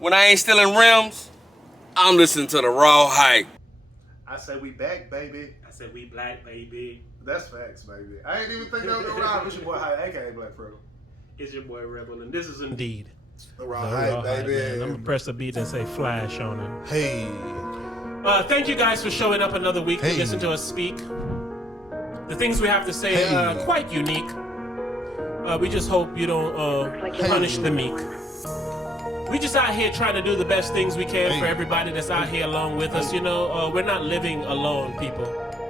When I ain't stealing rims, I'm listening to the raw hype. I say we back, baby. I said we black, baby. That's facts, baby. I ain't even think of the rhyme. It's your boy Hype, aka Black Pro. It's your boy Rebel, and this is indeed The raw hype, baby. I'm gonna press the beat and say flash on it. Hey. Thank you guys for showing up another week to listen to us speak. The things we have to say are quite unique. We just hope you don't punish the meek. We just out here trying to do the best things we can for everybody that's out here along with us. You know, we're not living alone, people.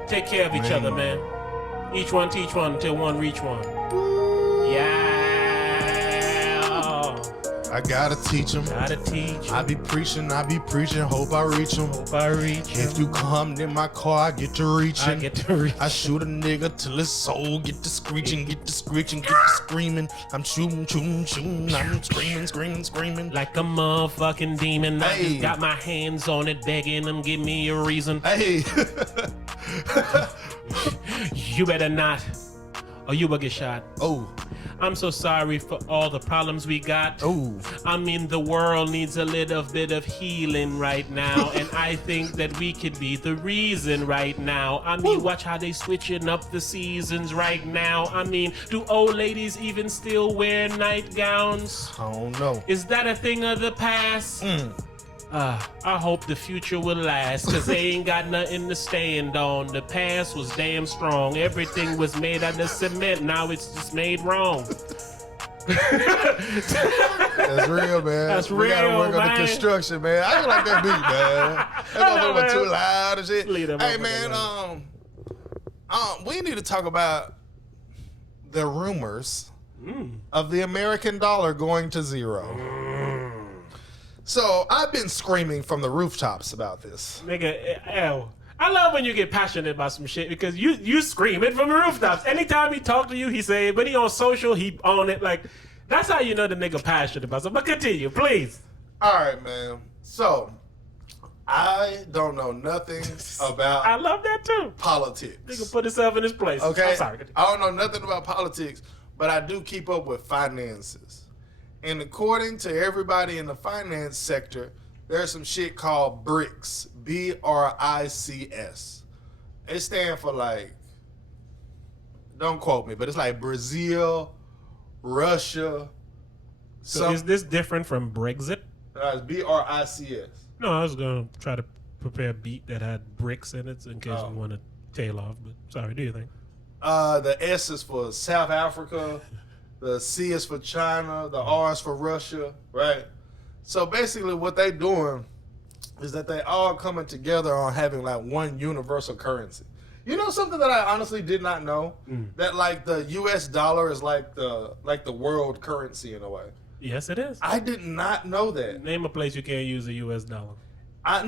Take care of each other, man. Each one teach one until one reach one. Yeah. I gotta teach them. Gotta teach. I be preaching, hope I reach them. Hope I reach. If you come in my car, I get to reaching. I get to reach. I shoot a nigga till his soul get to screeching, get to screeching, get to screaming. I'm shooting. I'm screaming. Like a motherfucking demon. I just got my hands on it, begging them, give me a reason. Hey. You better not, or you will get shot. Oh. I'm so sorry for all the problems we got. Oh. I mean, the world needs a little bit of healing right now, and I think that we could be the reason right now. I mean, watch how they switching up the seasons right now. I mean, do old ladies even still wear nightgowns? I don't know. Is that a thing of the past? I hope the future will last, cause they ain't got nothing to stand on. The past was damn strong. Everything was made out of cement. Now it's just made wrong. That's real, man. That's we gotta real, work on the man. construction, man. I don't like that beat, man. That motherfucker too loud and shit. Hey, man, we need to talk about the rumors of the American dollar going to zero. So I've been screaming from the rooftops about this. Nigga, I love when you get passionate about some shit because you scream it from the rooftops. Anytime he talk to you, he say it, but he on social, he on it. Like, that's how you know the nigga passionate about something. But continue, please. All right, man. So I don't know nothing about I love that too. politics. Nigga put himself in his place. Okay? I'm sorry. I don't know nothing about politics, but I do keep up with finances. And according to everybody in the finance sector, there's some shit called Brics, BRICS. It stands for like, don't quote me, but it's like Brazil, Russia. So is this different from Brexit? It's BRICS. No, I was going to try to prepare a beat that had bricks in it in case we want to tail off, but sorry, do you think? The S is for South Africa. The C is for China, the R is for Russia, right? So basically what they doing is that they all coming together on having like one universal currency. You know something that I honestly did not know? That like the US dollar is like the world currency in a way. Yes, it is. I did not know that. Name a place you can't use a US dollar. I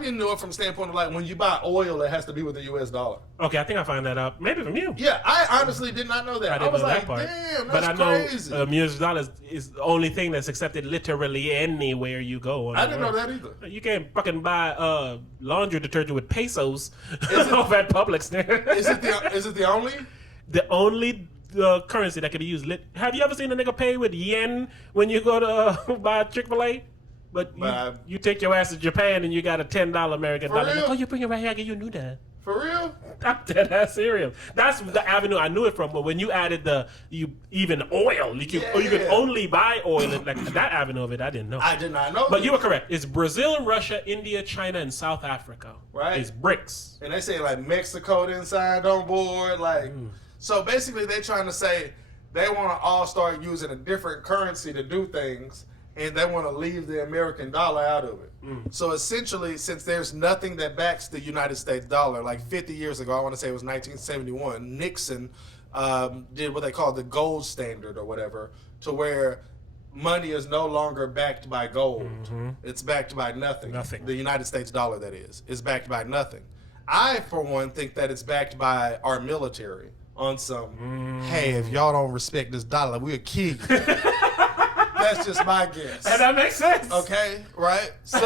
didn't know it from the standpoint of like when you buy oil, it has to be with the US dollar. Okay, I think I found that out. Maybe from you. Yeah, I honestly did not know that. I didn't was know like, that part. damn, but that's I crazy. know US dollar is the only thing that's accepted literally anywhere you go. I didn't know that either. You can't fucking buy laundry detergent with pesos off at Publix. Is it the only? The only currency that can be used. Have you ever seen a nigga pay with yen when you go to buy Chick-fil-A? But you take your ass to Japan and you got a $10 American dollar. Like, oh, you bring it right here, I give you a new dad. For real? I'm dead ass serious. That's the avenue I knew it from. But when you added even oil, you can only buy oil, like that avenue of it, I didn't know. I did not know. But you were correct. It's Brazil, Russia, India, China, and South Africa. Right. It's BRICS. And they say like Mexico didn't sign on board. Like, so basically they trying to say they want to all start using a different currency to do things. And they want to leave the American dollar out of it. So essentially, since there's nothing that backs the United States dollar, like 50 years ago, I want to say it was 1971, Nixon did what they call the gold standard or whatever, to where money is no longer backed by gold. It's backed by nothing. The United States dollar, that is backed by nothing. I, for one, think that it's backed by our military on some, hey, if y'all don't respect this dollar, we'll kill you. That's just my guess. And that makes sense. Okay, right? So,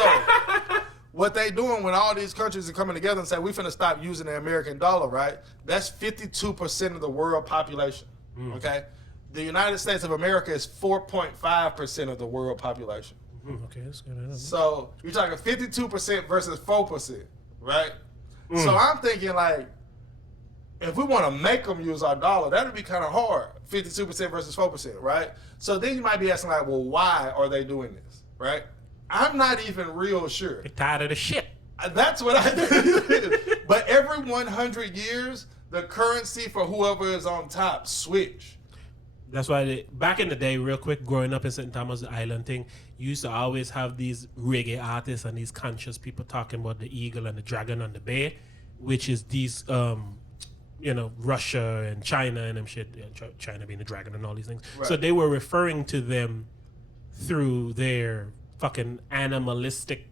what they doing when all these countries are coming together and say, we finna stop using the American dollar, right? That's 52% of the world population, okay? The United States of America is 4.5% of the world population. Okay, that's good. So you're talking 52% versus 4%, right? So I'm thinking like, if we want to make them use our dollar, that would be kind of hard. 52% versus 4%, right? So then you might be asking like, well, why are they doing this, right? I'm not even real sure. They're tired of the shit. That's what I think. But every 100 years, the currency for whoever is on top switch. That's why back in the day, real quick, growing up in St. Thomas Island thing, you used to always have these reggae artists and these conscious people talking about the eagle and the dragon on the bear, which is these Russia and China and them shit, China being the dragon and all these things. Right. So they were referring to them through their fucking animalistic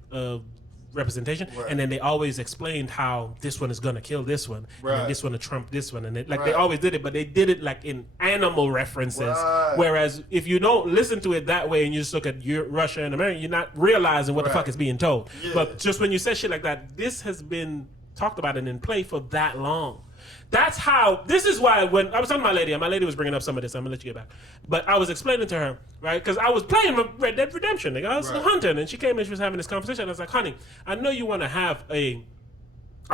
representation, right. And then they always explained how this one is gonna kill this one, right. And this one to trump this one, and they always did it, but they did it like in animal references. Right. Whereas if you don't listen to it that way and you just look at Russia and America, you're not realizing what the fuck is being told. Yeah. But just when you say shit like that, this has been talked about and in play for that long. That's how. This is why when I was talking to my lady, and my lady was bringing up some of this. I'm gonna let you get back. But I was explaining to her, right? Because I was playing Red Dead Redemption. Nigga. I was hunting, and she came and she was having this conversation. I was like, honey, I know you want to have a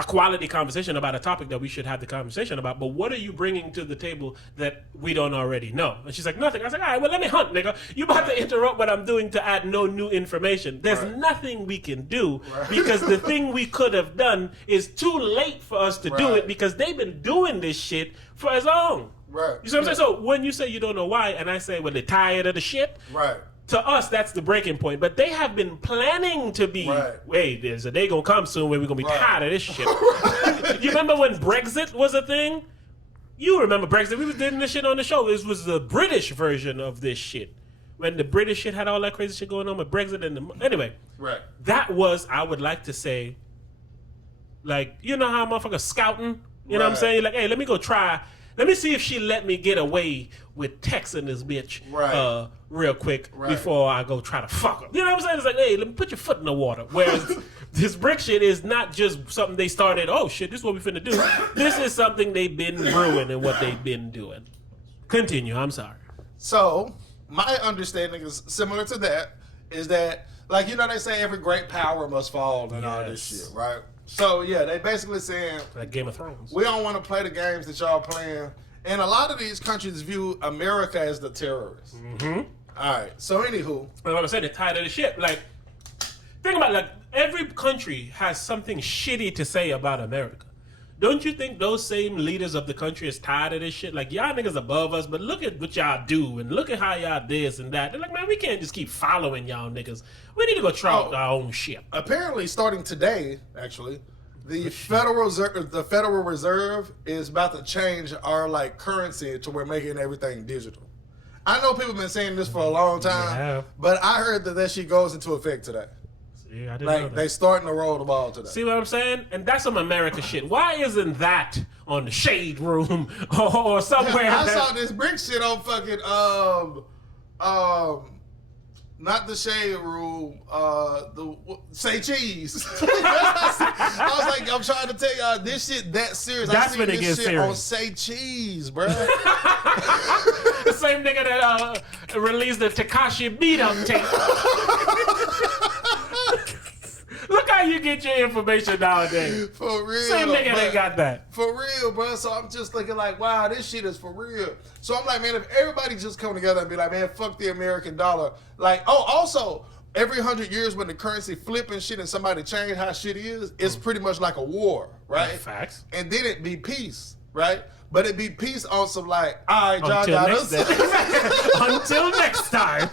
quality conversation about a topic that we should have the conversation about, but what are you bringing to the table that we don't already know? And she's like, nothing. I was like, all right, well, let me hunt, nigga. You about to interrupt what I'm doing to add no new information. There's nothing we can do because the thing we could have done is too late for us to do it because they've been doing this shit for as long. Right. You see what I'm saying? So when you say you don't know why, and I say, well, they're tired of the shit. Right. To us, that's the breaking point. But they have been planning to be, wait, there's a day gonna come soon where we're gonna be tired of this shit. You remember when Brexit was a thing? You remember Brexit. We was doing this shit on the show. This was the British version of this shit. When the British shit had all that crazy shit going on with Brexit and anyway. Right. That was, I would like to say, like, you know how motherfuckers scouting? You know what I'm saying? You're like, hey, let me go try. Let me see if she let me get away with texting this bitch real quick before I go try to fuck her. You know what I'm saying? It's like, hey, let me put your foot in the water. Whereas this brick shit is not just something they started, oh shit, this is what we finna do. This is something they've been brewing and what they've been doing. Continue, I'm sorry. So, my understanding is similar to that, is that, like, you know they say every great power must fall and all this shit, right? So, yeah, they basically saying... Like Game of Thrones. We don't want to play the games that y'all playing. And a lot of these countries view America as the terrorists. Mm-hmm. All right. So, anywho. Like I said, they're tired of the shit. Like, think about it. Like, every country has something shitty to say about America. Don't you think those same leaders of the country is tired of this shit? Like, y'all niggas above us, but look at what y'all do, and look at how y'all this and that. They're like, man, we can't just keep following y'all niggas. We need to go try our own shit. Apparently, starting today, actually, the Federal Reserve is about to change our, like, currency to where making everything digital. I know people have been saying this for a long time, but I heard that shit goes into effect today. Yeah, I didn't know that. They starting to roll the ball today. See what I'm saying? And that's some America shit. Why isn't that on the Shade Room or somewhere? I saw this brick shit on fucking not the Shade Room, Say Cheese. I was like, I'm trying to tell y'all this shit that serious. That's when it gets serious. On Say Cheese, bro. The same nigga that released the Tekashi beat up tape. Look how you get your information nowadays. For real. Same nigga that got that. For real, bro. So I'm just thinking like, wow, this shit is for real. So I'm like, man, if everybody just come together and be like, man, fuck the American dollar. Like, also, every 100 years when the currency flip and shit and somebody change how shit is, it's pretty much like a war, right? Facts. And then it be peace, right? But it be peace on some like, all right, y'all got us. Until next time.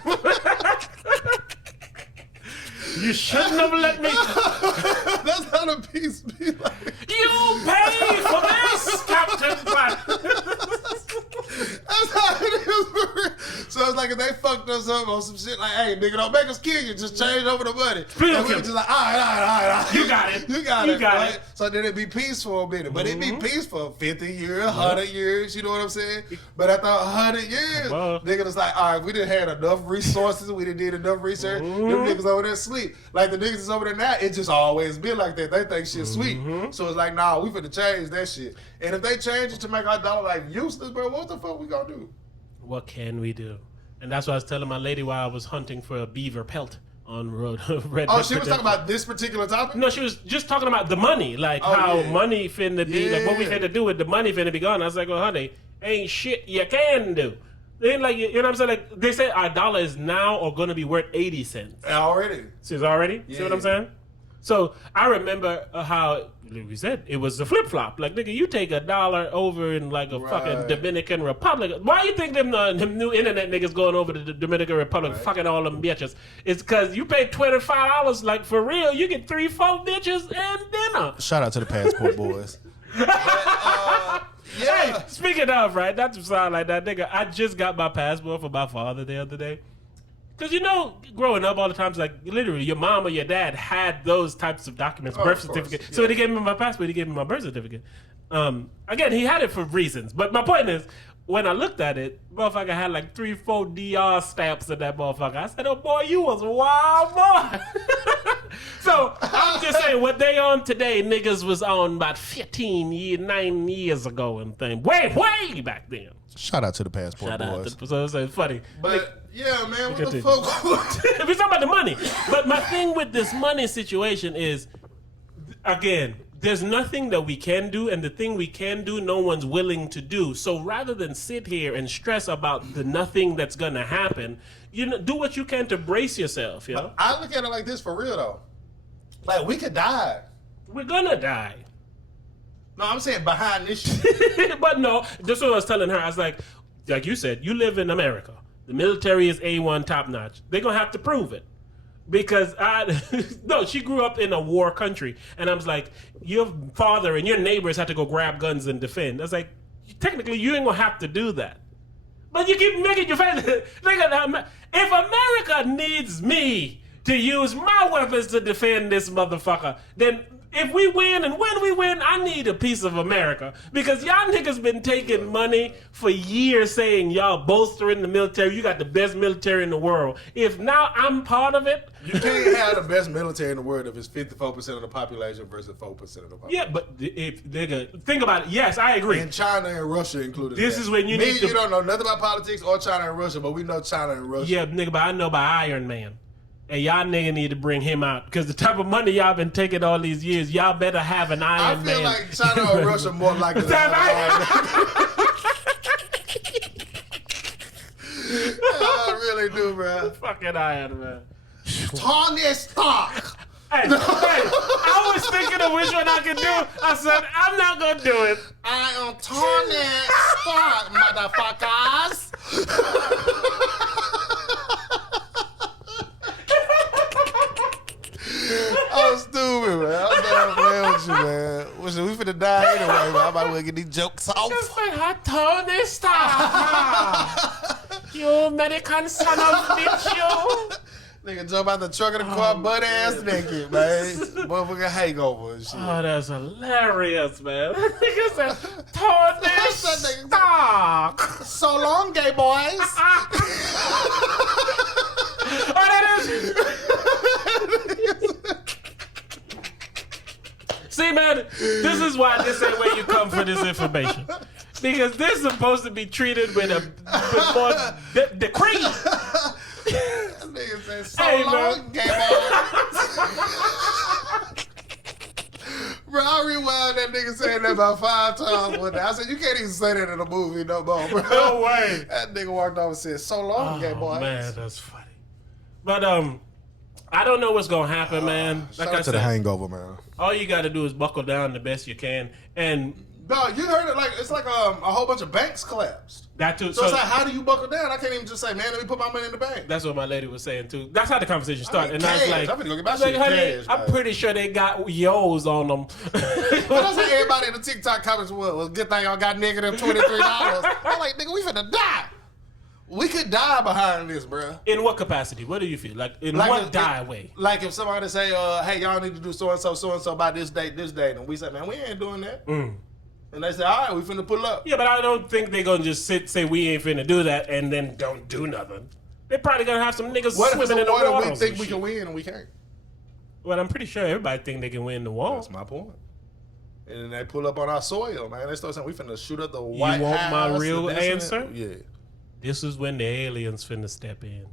You shouldn't have let me. That's how the peace be like. You pay for this, Captain Platt. That's how it is. So it's like if they fucked us up on some shit like, hey, nigga, don't make us kill you. Just change over the money. And we were just like, all right. You got it. You got it. So then it'd be peaceful a minute. But it'd be peaceful 50 years, 100 years. You know what I'm saying? But after 100 years, nigga was like, all right, we done had enough resources. We done did enough research. Them niggas over there sleep. Like the niggas is over there now, it just always been like that. They think shit's sweet. So it's like, nah, we finna change that shit. And if they change it to make our dollar like useless, bro, what the fuck we gonna do? What can we do? And that's what I was telling my lady while I was hunting for a beaver pelt on Red. Oh, she was talking about this particular topic? No, she was just talking about the money, like how money finna be, like what we finna do with the money finna be gone. I was like, well, honey, ain't shit you can do. They ain't like, you know what I'm saying? Like they say our dollar is now or gonna be worth 80 cents. Already. See what I'm saying? So I remember how we said it was the flip flop. Like nigga, you take $1 over in like a fucking Dominican Republic. Why you think them new internet niggas going over to the Dominican Republic fucking all them bitches? It's because you pay $25 like for real. You get 3-4 bitches and dinner. Shout out to the passport boys. Hey, speaking of not to sound like that nigga, I just got my passport for my father the other day. Because, you know, growing up all the times, like, literally, your mom or your dad had those types of documents, birth certificate. Yeah. So when he gave me my passport, he gave me my birth certificate. Again, he had it for reasons. But my point is, when I looked at it, motherfucker had like 3-4 DR stamps in that motherfucker. I said, oh, boy, you was wild, boy. So, I'm just saying, what they on today, niggas was on about 9 years ago and thing. Way back then. Shout out to the passport boys. So it's funny. But, yeah, man, what the fuck? We're talking about the money. But my thing with this money situation is, again, there's nothing that we can do, and the thing we can do, no one's willing to do. So rather than sit here and stress about the nothing that's going to happen, you know, do what you can to brace yourself, you know? I look at it like this for real, though. Like, we could die. We're going to die. No, I'm saying behind this shit. But no, this is what I was telling her. I was like you said, you live in America. The military is A1 top notch. They're going to have to prove it. Because no, she grew up in a war country. And I was like, your father and your neighbors had to go grab guns and defend. I was like, technically, you ain't going to have to do that. But you keep making your face. If America needs me to use my weapons to defend this motherfucker, then if we win and when we win, I need a piece of America. Because y'all niggas been taking money for years saying y'all bolstering the military. You got the best military in the world. If now I'm part of it. You can't have the best military in the world if it's 54% of the population versus 4% of the population. Yeah, but if nigga, think about it. Yes, I agree. And China and Russia included. This is when you need to. You don't know nothing about politics or China and Russia, but we know China and Russia. Yeah, nigga, but I know about Iron Man. And y'all nigga need to bring him out. Because the type of money y'all been taking all these years, y'all better have an Iron Man. I feel like China or Russia more likely to have I really do, bro. Fucking Iron Man. Tony Stark. Hey, I was thinking of which one I could do. I said, I'm not going to do it. I am Tony Stark, motherfuckers. I'm stupid, man. I'm not playing with you, man. Listen, we finna die anyway, man. I might well get these jokes off. Just like Tony Stark. You American son of bitch, you. Nigga jump out the truck of the car, butt ass naked, man. Motherfucking hangover and shit. Oh, that's hilarious, man. Nigga said, Tony Stark. So long, gay boys. Oh, that is. See, man, this is why this ain't where you come for this information. Because this is supposed to be treated with more decree. Nigga said, so long, gay boys. Bro, I rewound that nigga saying that about 5 times one day. I said, you can't even say that in a movie no more, bro. No way. That nigga walked off and said, so long, gay boys. Man, that's funny. But, I don't know what's gonna happen, man. Like I said, to the hangover, man. All you gotta do is buckle down the best you can. And no, you heard it like it's like a whole bunch of banks collapsed. That too. So it's like, how do you buckle down? I can't even just say, man, let me put my money in the bank. That's what my lady was saying too. That's how the conversation started. And cash. I was like, I'm gonna go get my shit cash, I'm pretty sure they got yo's on them. But I said everybody in the TikTok comments was good thing y'all got negative $23. I'm like, nigga, we finna die. We could die behind this, bro. In what capacity? What do you feel? Like, in like what die way? Like if somebody say, hey, y'all need to do so-and-so by this date, and we say, man, we ain't doing that. And they say, all right, we finna pull up. Yeah, but I don't think they're gonna just say we ain't finna do that and then don't do nothing. They're probably gonna have some niggas swimming in the water. We think we can win and we can't. Well, I'm pretty sure everybody think they can win the war. That's my point. And then they pull up on our soil, man. They start saying we finna shoot up the White House. You want my real answer? Yeah. This is when the aliens finna step in.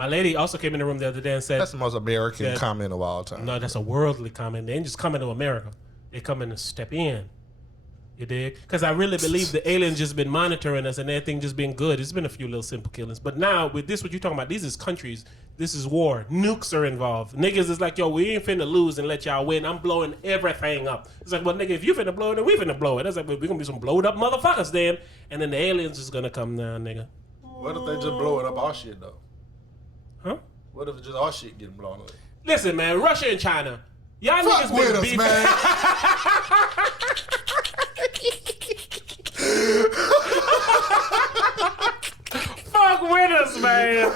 My lady also came in the room the other day and said, That's the most American comment of all time. no, that's a worldly comment. They ain't just coming to America. They come in to step in. You dig? Because I really believe the aliens just been monitoring us and everything just been good. It's been a few little simple killings. But now, with this, what you're talking about, these is countries. This is war. Nukes are involved. Niggas is like, yo, we ain't finna lose and let y'all win. I'm blowing everything up. It's like, well, nigga, if you finna blow it, then we finna blow it. That's like, well, we gonna be some blowed up motherfuckers then. And then the aliens is gonna come down, nigga. What if they just blowing up our shit, though? Huh? What if it's just our shit getting blown up? Listen, man, Russia and China. Y'all Fuck niggas with been us, beefing. man. Fuck with us, man.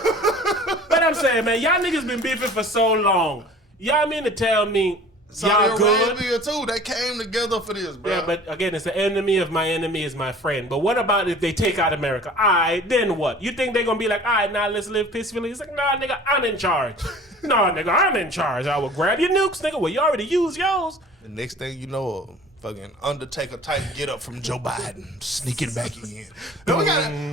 But I'm saying, man, y'all niggas been beefing for so long. Y'all mean to tell me y'all Saudi good? Arabia, too. They came together for this, bro. Yeah, but again, it's the enemy of my enemy is my friend. But what about if they take out America? All right, then what? You think they're going to be like, all right, now let's live peacefully? It's like, nah, nigga, I'm in charge. No, nigga, I'm in charge. I will grab your nukes, nigga. Well, you already used yours. The next thing you know, fucking Undertaker type get up from Joe Biden sneaking back in. Now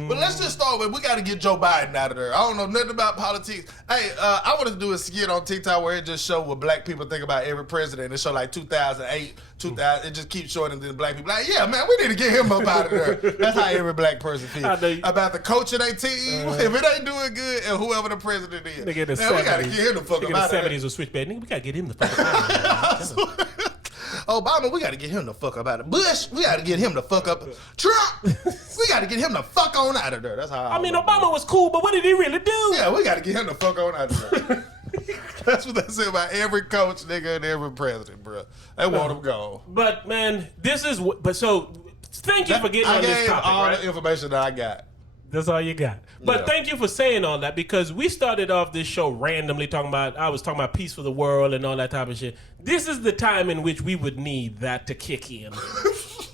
but let's just start with, we got to get Joe Biden out of there. I don't know nothing about politics. Hey, I wanted to do a skit on TikTok where it just showed what black people think about every president. It showed like 2008, 2000. It just keeps showing them black people like, yeah, man, we need to get him up out of there. That's how every black person feels about the coach of their team. If it ain't doing good, and whoever the president is, Nigga, the man, we got to get him the fuck up out of there. The 70s was switchback. Nigga, we got to get him the fuck out of there. Obama, we got to get him the fuck up out of Bush, we got to get him the fuck up. Trump, we got to get him the fuck on out of there. That's how I mean, Obama was cool, but what did he really do? Yeah, we got to get him the fuck on out of there. That's what they say about every coach, nigga, and every president, bro. They want him gone. But, man, this is what... But so, thank you for getting on this topic, all right? the information that I got. That's all you got. But thank you for saying all that, because we started off this show randomly I was talking about peace for the world and all that type of shit. This is the time in which we would need that to kick in.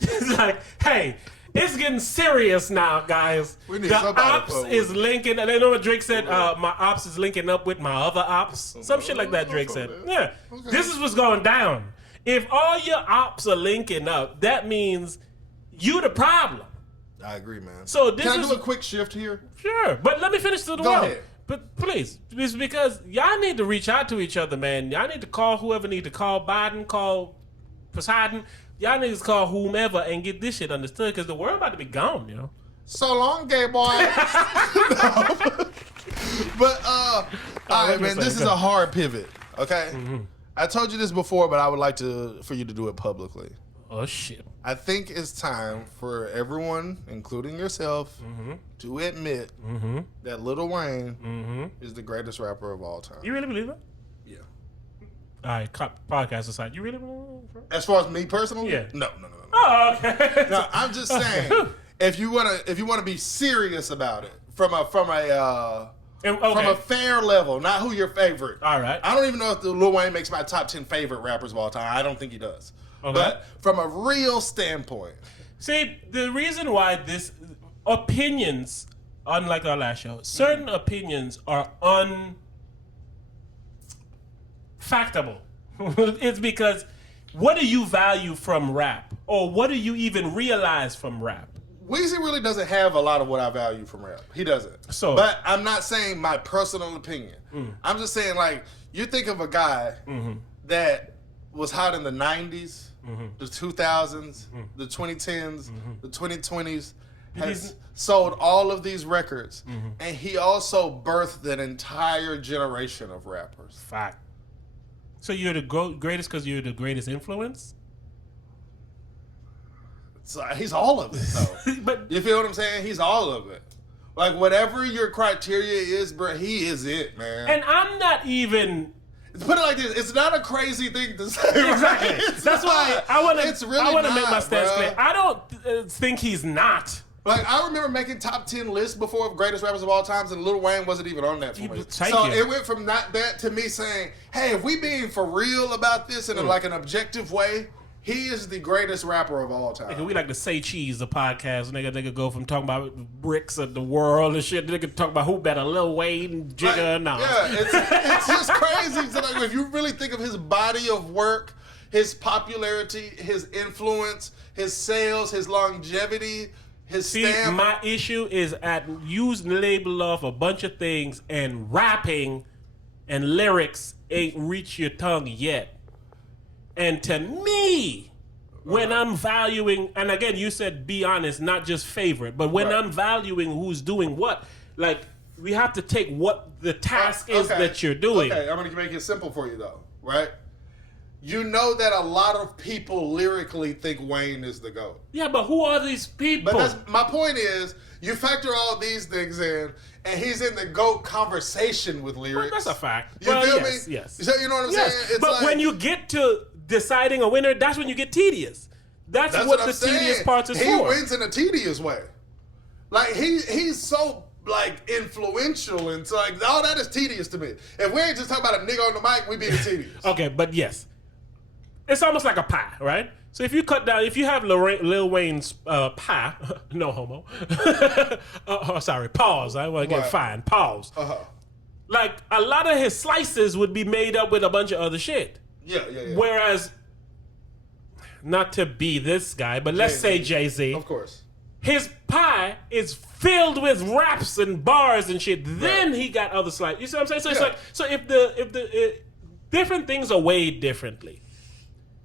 It's like, hey, it's getting serious now, guys. We need the somebody ops to is linking, and I know what Drake said, my ops is linking up with my other ops. Some shit like that Drake said. Yeah. Okay. This is what's going down. If all your ops are linking up, that means you the problem. I agree, man. So this Can I is do a quick shift here? Sure, but let me finish the Go ahead. But please, it's because y'all need to reach out to each other, man. Y'all need to call whoever need to call Biden, call Poseidon. Y'all need to call whomever and get this shit understood, because the world about to be gone, you know. So long, gay boy. But all right, man. This is a hard pivot. Okay. Mm-hmm. I told you this before, but I would like for you to do it publicly. Oh shit! I think it's time for everyone, including yourself, to admit that Lil Wayne is the greatest rapper of all time. You really believe that? Yeah. All right, podcast aside, you really believe that? As far as me personally, yeah. No. Oh, okay. No, I'm just saying, if you wanna be serious about it, from a fair level, not who your favorite. All right. I don't even know if Lil Wayne makes my top 10 favorite rappers of all time. I don't think he does. Okay. But from a real standpoint. See, the reason why this opinions, unlike our last show, certain opinions are unfactable. It's because what do you value from rap? Or what do you even realize from rap? Weezy really doesn't have a lot of what I value from rap. He doesn't. But I'm not saying my personal opinion. I'm just saying, like, you think of a guy that was hot in the 90s, the 2000s, the 2010s, the 2020s, has sold all of these records, and he also birthed an entire generation of rappers. Fact. So you're the greatest because you're the greatest influence? So he's all of it, though. But you feel what I'm saying? He's all of it. Like, whatever your criteria is, bro, he is it, man. And I'm not even... Put it like this: it's not a crazy thing to say. Exactly. Right? That's why I want to. It's really I want to not, make my stance bro. clear. I don't think he's not. Like, I remember making top 10 lists before of greatest rappers of all times, and Lil Wayne wasn't even on that for me. It went from not that to me saying, "Hey, if we being for real about this in like an objective way, he is the greatest rapper of all time." Nigga, we like to say cheese the podcast. Nigga go from talking about Brics of the world and shit. Nigga talk about who better, Lil Wayne, Jigga, or not. Yeah, it's just crazy. So, like, if you really think of his body of work, his popularity, his influence, his sales, his longevity, My issue is at using label off a bunch of things and rapping and lyrics ain't reached your tongue yet. And to me, when I'm valuing, and again, you said be honest, not just favorite, but when I'm valuing who's doing what, like, we have to take what the task is that you're doing. Okay, I'm going to make it simple for you, though, right? You know that a lot of people lyrically think Wayne is the GOAT. Yeah, but who are these people? But my point is, you factor all these things in, and he's in the GOAT conversation with lyrics. Well, that's a fact. You feel me? Yes. So you know what I'm saying? It's but when you get to deciding a winner, that's when you get tedious. That's what the tedious part is for. He wins in a tedious way. Like, he's so, like, influential, and so, like, all that is tedious to me. If we ain't just talking about a nigga on the mic, we being tedious. Okay, but yes. It's almost like a pie, right? So if you cut down, if you have Lil Wayne's pie, no homo. Sorry, pause. I want to get fined. Pause. Like, a lot of his slices would be made up with a bunch of other shit. Yeah. Whereas, not to be this guy, but let's say Jay-Z. Of course. His pie is filled with raps and bars and shit. Then he got other slices. You see what I'm saying? So it's like, so if the different things are weighed differently.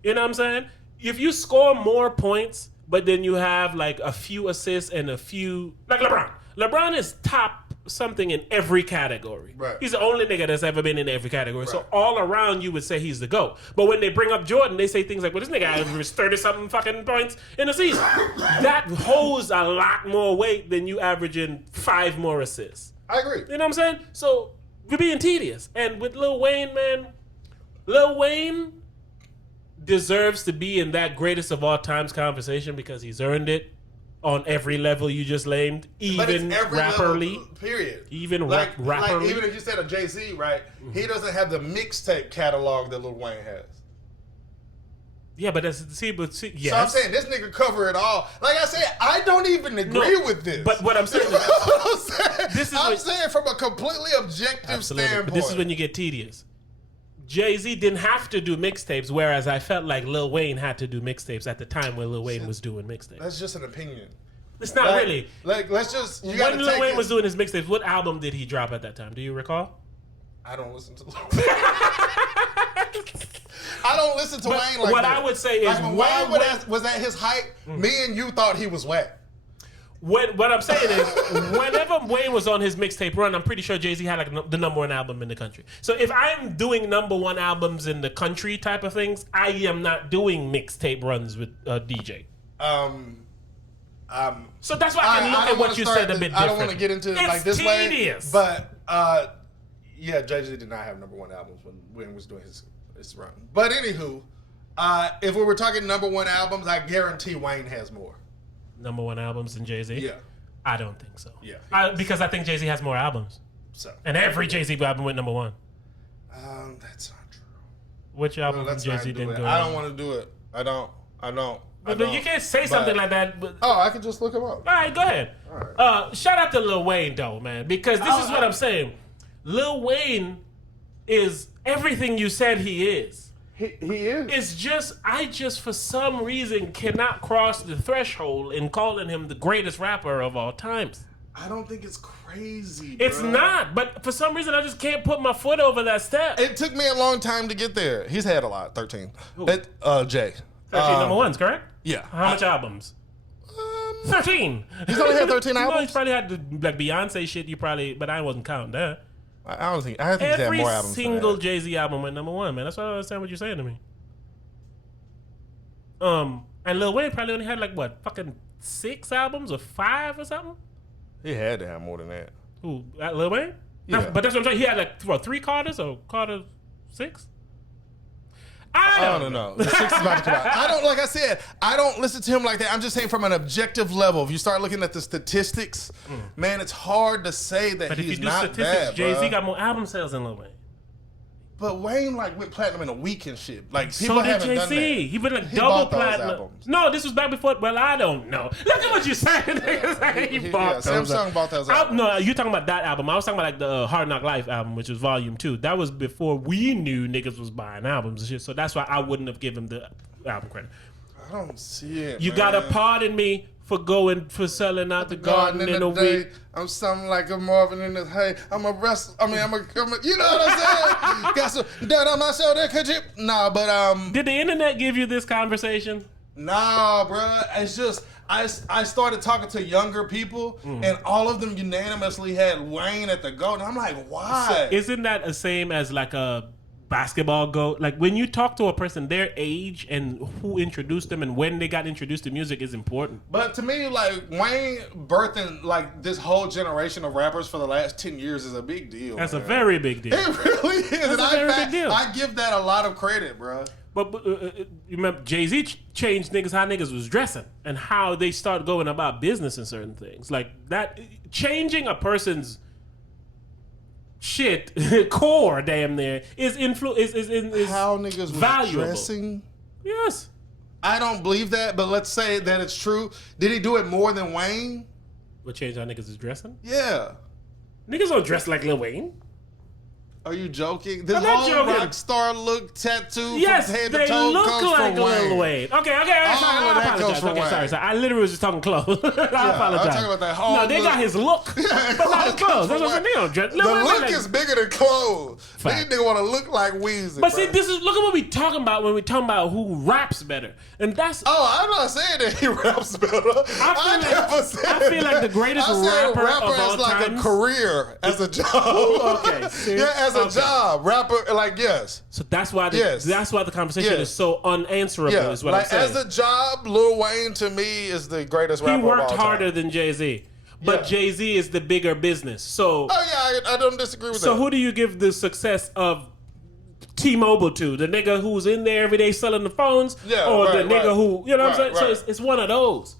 You know what I'm saying? If you score more points, but then you have like a few assists and a few, like LeBron. LeBron is top something in every category. Right. He's the only nigga that's ever been in every category. Right. So all around you would say he's the GOAT. But when they bring up Jordan, they say things like, well, this nigga averaged 30-something fucking points in a season. That holds a lot more weight than you averaging 5 more assists. I agree. You know what I'm saying? So we're being tedious. And with Lil Wayne, man, Lil Wayne deserves to be in that greatest of all times conversation because he's earned on every level you just named, even rapperly. Level, period. Even like, rapperly. Like even if you said a Jay-Z, right? Mm-hmm. He doesn't have the mixtape catalog that Lil Wayne has. Yeah, but yes. So I'm saying this nigga cover it all. Like I said, I don't even agree with this. But what I'm saying is, I'm saying from a completely objective standpoint. But this is when you get tedious. Jay-Z didn't have to do mixtapes, whereas I felt like Lil Wayne had to do mixtapes at the time when Lil Wayne was doing mixtapes. That's just an opinion. It's not really. Like, let's just... When Lil Wayne was doing his mixtapes, what album did he drop at that time? Do you recall? I don't listen to Lil Wayne. I don't listen to Wayne like what that. I would say is... Like when Wayne was at his height, me and you thought he was whack. What I'm saying is, whenever Wayne was on his mixtape run, I'm pretty sure Jay-Z had like the number 1 album in the country. So if I'm doing number 1 albums in the country type of things, I am not doing mixtape runs with DJ. So that's why I can look at what you said a bit different. I don't want to get into it like this tedious. way. But yeah, Jay-Z did not have number 1 albums when Wayne was doing his run. But anywho, if we were talking number 1 albums, I guarantee Wayne has more. Number 1 albums than Jay-Z? Yeah. I don't think so. Yeah. Because I think Jay-Z has more albums. So. And every Jay-Z album went number 1. That's not true. Which album Jay-Z didn't go? I don't want to do it. I don't. But you can't say something like that. But, I can just look him up. All right, go ahead. All right. Shout out to Lil Wayne, though, man. Because this is what I'm saying. Lil Wayne is everything you said he is. He is. It's just, I for some reason cannot cross the threshold in calling him the greatest rapper of all times. I don't think it's crazy, It's not, but for some reason I just can't put my foot over that step. It took me a long time to get there. He's had a lot, 13. Jay. 13 number 1s, correct? Yeah. How much albums? 13. He's only had 13 albums? No, he's probably had the like Beyonce shit, but I wasn't counting that. I think he's had more albums. Every single Jay-Z album went number 1, man. That's why I don't understand what you're saying to me. And Lil Wayne probably only had like what, fucking 6 albums or 5 or something? He had to have more than that. Who? Lil Wayne? Yeah. But that's what I'm saying. He had like 3 Carters or Carter 6? I don't know. The 6 is about to come out. Like I said, I don't listen to him like that. I'm just saying from an objective level. If you start looking at the statistics, man, it's hard to say that he's not bad, Jay-Z got more album sales than Lil Wayne. But Wayne went platinum in a week and shit. Like people so did haven't done that. He went double platinum. No, this was back before. Well, I don't know. Look at what you're saying. He bought those. Samsung bought those albums. No, you're talking about that album. I was talking about like the Hard Knock Life album, which was Volume 2. That was before we knew niggas was buying albums and shit. So that's why I wouldn't have given him the album credit. I don't see it. You gotta pardon me for selling out the garden in a week. I'm something like a Marvin in the hay. I'm a wrestler. I mean, I'm a you know what I'm saying? Got some dirt on my shoulder, could you? Nah, but Did the internet give you this conversation? Nah, bruh. It's just I started talking to younger people, and all of them unanimously had Wayne at the GOAT. And I'm like, why? So isn't that the same as like a basketball GOAT? Like when you talk to a person, their age and who introduced them and when they got introduced to music is important. But to me, like Wayne birthing like this whole generation of rappers for the last 10 years is a big deal. That's a very big deal. It really is. That's a very big deal. I give that a lot of credit, bro. But you remember Jay-Z changed niggas how niggas was dressing and how they start going about business and certain things. Like that, changing a person's shit core damn near is how niggas was valuable. Dressing. Yes. I don't believe that, but let's say that it's true. Did he do it more than Wayne? What change how niggas is dressing? Yeah. Niggas don't dress like Lil Wayne. Are you joking? This I'm not whole joking. rock star look tattoo Yes, from head they to toe look comes like from Wayne. Lil Wayne. Okay, All sorry, of I that comes apologize. from Okay, Wayne. sorry. I literally was just talking clothes. I apologize. I'm talking about that whole No, they look. got his look, but not his clothes. That's what I'm saying. They don't dress. The Lil Wayne look like- is bigger than clothes. Fact. These niggas want to look like Weezy. But see, bro. this is look at what we talking about when we talking about who raps better, and that's. Oh, I'm not saying that he raps better. I feel like the greatest I said rapper of all is like times. a career as a job. Okay, see? Yeah, as a Okay. job. Rapper, like, yes. So that's why Yes. the conversation Yes. is so unanswerable. Yeah, Is what like I'm saying. as a job, Lil Wayne to me is the greatest rapper He worked of all harder time. than Jay-Z, but Yeah. Jay-Z is the bigger business. So, Oh yeah, I don't disagree with that. so who do you give the success of T-Mobile to? The nigga who's in there every day selling the phones, Yeah, or right, the nigga right. who you know what I'm Right, saying? right. So it's one of those.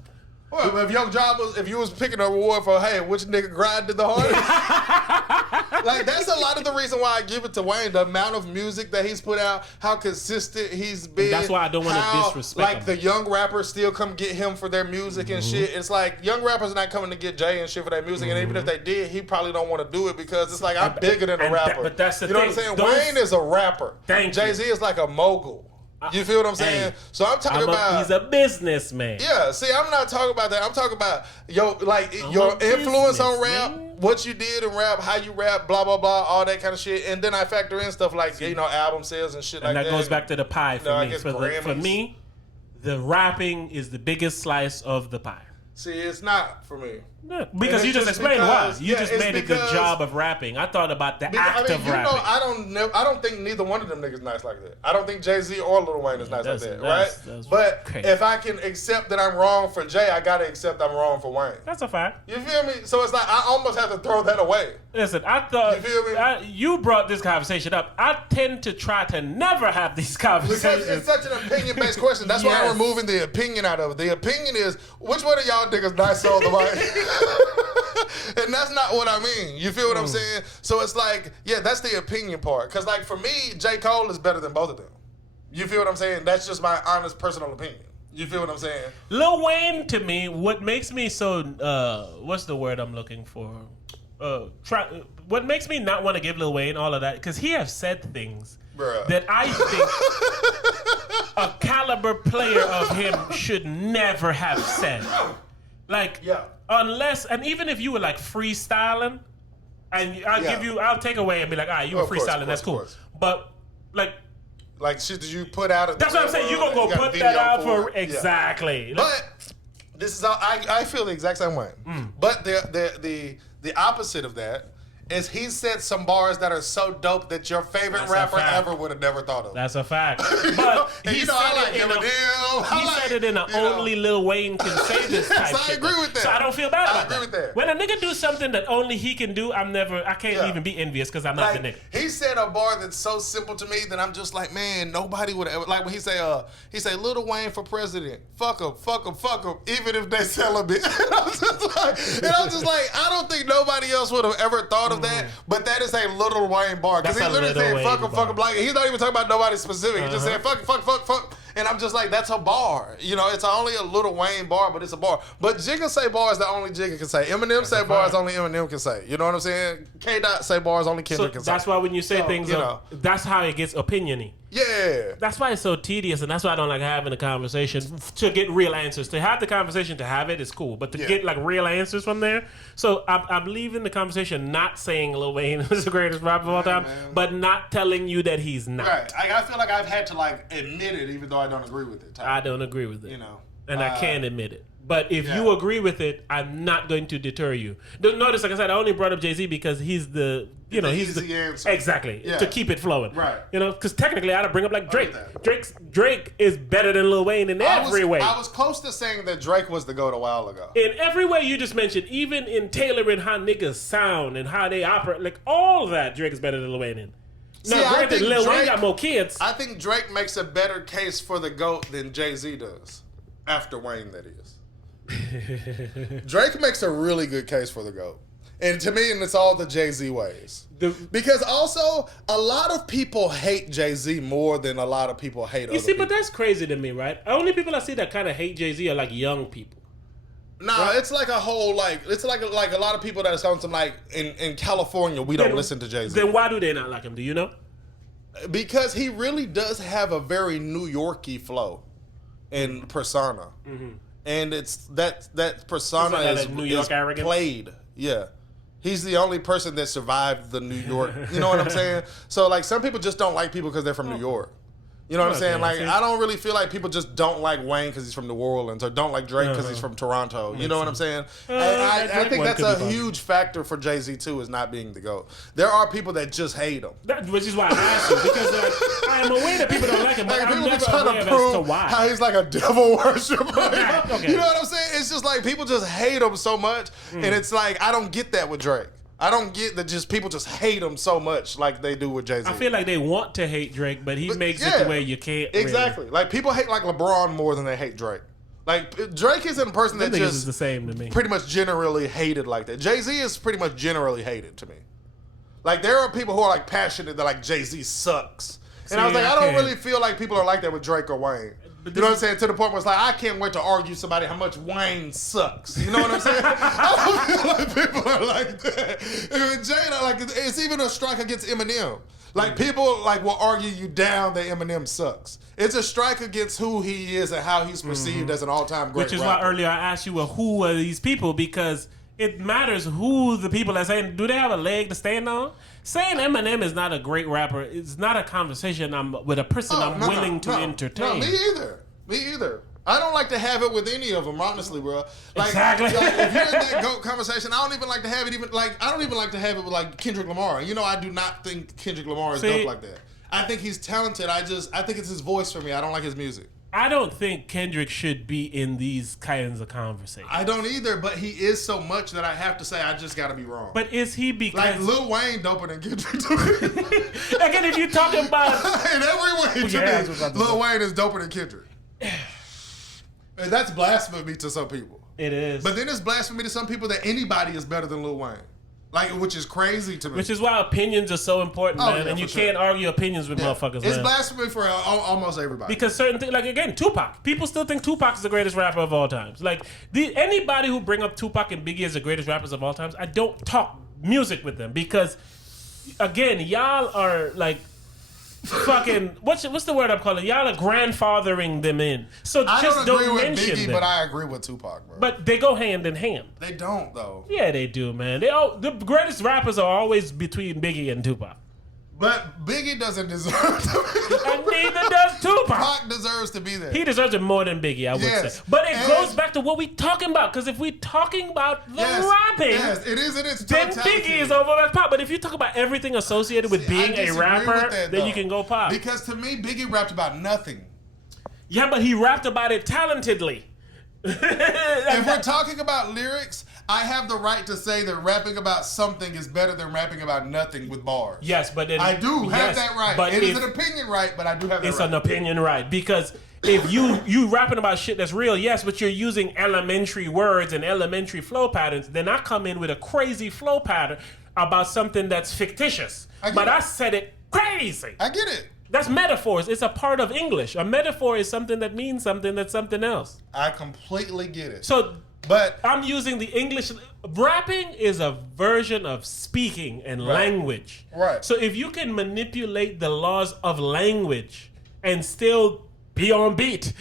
Well, if your job was, if you was picking a reward for, hey, which nigga grinded the hardest? Like, that's a lot of the reason why I give it to Wayne. The amount of music that he's put out, how consistent he's been. That's why I don't want to how, disrespect like, him. the young rappers still come get him for their music and shit. It's like, young rappers are not coming to get Jay and shit for their music. And even if they did, he probably don't want to do it because it's like, I'm bigger than a and rapper. but that's the you know thing. what I'm saying? Those- Wayne is a rapper. Thank you. Jay-Z is like a mogul. You feel what I'm saying? Hey, So I'm talking about... he's a businessman. Yeah, see, I'm not talking about that. I'm talking about your a influence on rap, businessman. what you did in rap, how you rap, blah blah blah, all that kind of shit. And then I factor in stuff like album sales and shit And like that that. goes back to the pie for I me. guess For Grammys. me, the rapping is the biggest slice of the pie. See, it's not for me. Yeah, because it's you just just explained why. because- You yeah, just it's made a good because- job of rapping. I thought about the Because, act of rapping. I don't think neither one of them niggas nice like that. I don't think Jay-Z or Lil Wayne is nice like that, that's right? But crazy. if I can accept that I'm wrong for Jay, I gotta accept I'm wrong for Wayne. That's a fact. You feel me? So it's like I almost have to throw that away. Listen, I thought You feel me? you brought this conversation up. I tend to try to never have these conversations. Because it's such an opinion-based question. That's why I'm Yes. removing the opinion out of it. The opinion is, which one of y'all niggas nice on the mic? And that's not what I mean. You feel what I'm saying? So it's like, yeah, that's the opinion part. Because, like, for me, J. Cole is better than both of them. You feel what I'm saying? That's just my honest personal opinion. You feel what I'm saying? Lil Wayne, to me, what makes me so, what's the word I'm looking for? What makes me not want to give Lil Wayne all of that, because he has said things Bruh. that I think a caliber player of him should never have said. Like, Yeah. unless, and even if you were like freestyling, and I'll take away and be like, all right, you were Of course, freestyling, of that's cool. course. But, like, Like, shit that you put out. that's what I'm saying. You're going to go You got put video that out for, it. Yeah. exactly. But this is how I feel the exact same way. But the opposite of that is he said some bars that are so dope that your favorite That's a rapper fact. ever would have never thought of. That's a fact. You know? But And he you know, said I like it in Eminem. he said it in an only Lil Wayne can say this type So I shit. agree with that. So I don't feel bad I about agree with that. When a nigga do something that only he can do, I can't Yeah. even be envious because I'm not the nigga. He said a bar that's so simple to me that I'm just like, man, nobody would ever, like when he say Lil Wayne for president, fuck him, even if they sell a bit. And I'm just like, I don't think nobody else would have ever thought of that, but that is a Lil Wayne bar. Because That's he a literally Lil said, Wayne fuck him, bar. like, he's not even talking about nobody specific. He just said, fuck. And I'm just like, that's a bar. You know, it's only a Lil Wayne bar, but it's a bar. But Jigga say bars that only Jigga can say. Eminem say bars only Eminem can say. You know what I'm saying? K-Dot say bars only So Kendrick can say. that's why when you say So, things, you know. that's how it gets opiniony. Yeah. That's why it's so tedious, and that's why I don't like having a conversation to get real answers. To have the conversation, to have it is cool, but to get like real answers from there. So I'm leaving the conversation not saying Lil Wayne is the greatest rapper of all time, but not telling you that he's not. Right. I feel like I've had to like admit it, even though I don't agree with it. I don't agree with it. You know, and I can admit it. But if you agree with it, I'm not going to deter you. Notice, like I said, I only brought up Jay-Z because he's the, he's the answer. Exactly, to keep it flowing. Right. Because technically I'd bring up like Drake. Drake is better than Lil Wayne in every way. I was close to saying that Drake was the GOAT a while ago. In every way you just mentioned, even in tailoring how niggas sound and how they operate, like all that, Drake is better than Lil Wayne in. Now, granted, Lil Wayne got more kids. I think Drake makes a better case for the GOAT than Jay-Z does. After Wayne, that is. Drake makes a really good case for the GOAT. And to me, and it's all the Jay-Z ways. Because also, a lot of people hate Jay-Z more than a lot of people hate other people. But that's crazy to me, right? Only people I see that kind of hate Jay-Z are like young people. Nah, right? It's like a whole, it's like a lot of people that are something like, in California, we don't listen to Jay-Z. Then why do they not like him? Do you know? Because he really does have a very New York-y flow and persona. Mm-hmm. And it's that persona is New York arrogance played. Yeah. He's the only person that survived the New York. You know what I'm saying? So, like, some people just don't like people because they're from New York. You know what I'm saying? Like, I don't really feel like people just don't like Wayne because he's from New Orleans or don't like Drake because he's from Toronto. You know what I'm saying? I think that's a huge factor for Jay-Z, too, is not being the GOAT. There are people that just hate him. Which is why I asked you, because I am aware that people don't like him, but I'm never aware as to why. How he's like a devil worshiper. You know what I'm saying? It's just like people just hate him so much, and it's like, I don't get that with Drake. I don't get that just people just hate him so much like they do with Jay-Z. I feel like they want to hate Drake, but he makes it to where you can't. Exactly. Like people hate like LeBron more than they hate Drake. Like Drake isn't a person that just is the same to me. Pretty much generally hated like that. Jay-Z is pretty much generally hated to me. Like there are people who are like passionate that like Jay-Z sucks. And I was like, I don't really feel like people are like that with Drake or Wayne. You know what I'm saying? To the point where it's like, I can't wait to argue somebody how much Wayne sucks. You know what I'm saying? I don't feel like people are like that. Jada, like, it's even a strike against Eminem. Like, people, like, will argue you down that Eminem sucks. It's a strike against who he is and how he's perceived as an all-time great Which is rapper. why earlier I asked you, well, who are these people? Because it matters who the people are saying. Do they have a leg to stand on? Saying Eminem is not a great rapper, it's not a conversation with a person willing to entertain. No, me either. I don't like to have it with any of them, honestly, bro. Like, exactly. Like, if you're in that GOAT conversation, I don't even like to have it with like Kendrick Lamar. You know, I do not think Kendrick Lamar is dope like that. I think he's talented. I think it's his voice for me. I don't like his music. I don't think Kendrick should be in these kinds of conversations. I don't either, but he is so much that I have to say I just got to be wrong. But is he because... Like, Lil Wayne doper than Kendrick. Again, if you're talking about... In every way, to me, Lil Wayne is doper than Kendrick. And that's blasphemy to some people. It is. But then it's blasphemy to some people that anybody is better than Lil Wayne. Like, which is crazy to me. Which is why opinions are so important, man. And you can't argue opinions with motherfuckers, It's man. blasphemy for almost everybody. Because certain things, like, again, Tupac. People still think Tupac is the greatest rapper of all times. Like, anybody who bring up Tupac and Biggie as the greatest rappers of all times, I don't talk music with them. Because, again, y'all are, like... fucking what's the word I'm calling? Y'all are grandfathering them in. So I just don't agree mention with Biggie, them. But I agree with Tupac, bro. But they go hand in hand. They don't though. Yeah, they do, man. The greatest rappers are always between Biggie and Tupac. But Biggie doesn't deserve to be there. And neither does Tupac. Tupac deserves to be there. He deserves it more than Biggie, I would say. But it goes back to what we talking about. Because if we talking about the rapping, it is in its then totality. Biggie is over as Pop. But if you talk about everything associated with being a rapper, then you can go Pop. Because to me, Biggie rapped about nothing. Yeah, but he rapped about it talentedly. If we're talking about lyrics, I have the right to say that rapping about something is better than rapping about nothing with bars. Yes, but then, I do have that right. But it is an opinion right, but I do have that right. It's an opinion right. Because if you rapping about shit that's real, yes, but you're using elementary words and elementary flow patterns, then I come in with a crazy flow pattern about something that's fictitious. I said it crazy. I get it. That's metaphors. It's a part of English. A metaphor is something that means something that's something else. I completely get it. So But I'm using the English. Rapping is a version of speaking and language. Right. So if you can manipulate the laws of language and still be on beat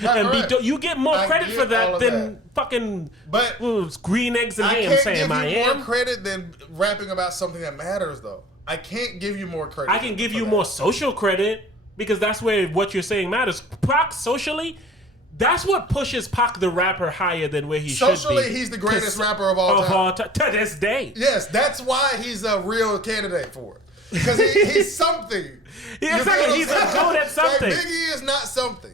you get more credit for that than fucking green eggs and ham saying I am. I can't give you more credit than rapping about something that matters, though. I can't give you more credit. I can give you more social credit because that's where what you're saying matters. Pac socially, that's what pushes Pac the rapper higher than where he should be. Socially, he's the greatest rapper of all time. To this day. Yes, that's why he's a real candidate for it. Because he's something. Yeah, exactly. He's a goat at something. Like Biggie is not something.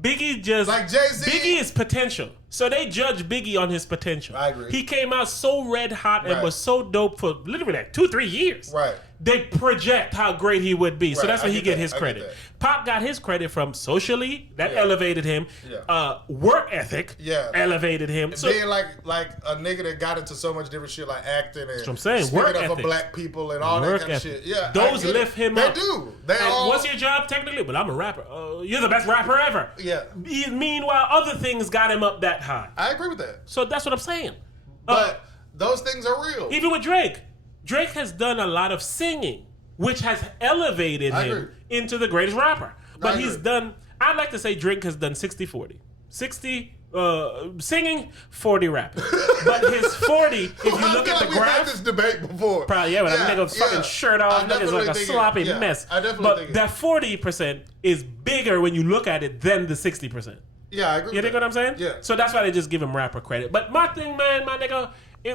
Biggie just like Jay-Z. Biggie is potential. So they judge Biggie on his potential. I agree. He came out so red hot and was so dope for literally like 2-3 years. Right. They project how great he would be. Right. So that's where he get that. his credit. Pac got his credit from socially, that elevated him. Yeah. Work ethic elevated him. So being like a nigga that got into so much different shit like acting and that's what I'm saying. speaking Work up ethic for black people and all that kind of shit. Yeah. Those lift him up. They do. What's your job technically? Well, I'm a rapper. You're the best rapper ever. Yeah. Meanwhile, other things got him up that high. I agree with that. So that's what I'm saying. But those things are real. Even with Drake. Drake has done a lot of singing, which has elevated him into the greatest rapper. But he's done, I'd like to say Drake has done 60-40. 60 singing, 40 rapping. But his 40, if you look at the graph. We had this debate before. Probably, when that nigga's fucking shirt off, nigga's like a sloppy mess. I definitely but that 40% is bigger when you look at it than the 60%. Yeah, I agree. You think what I'm saying? Yeah. So that's why they just give him rapper credit. But my thing, man, my nigga,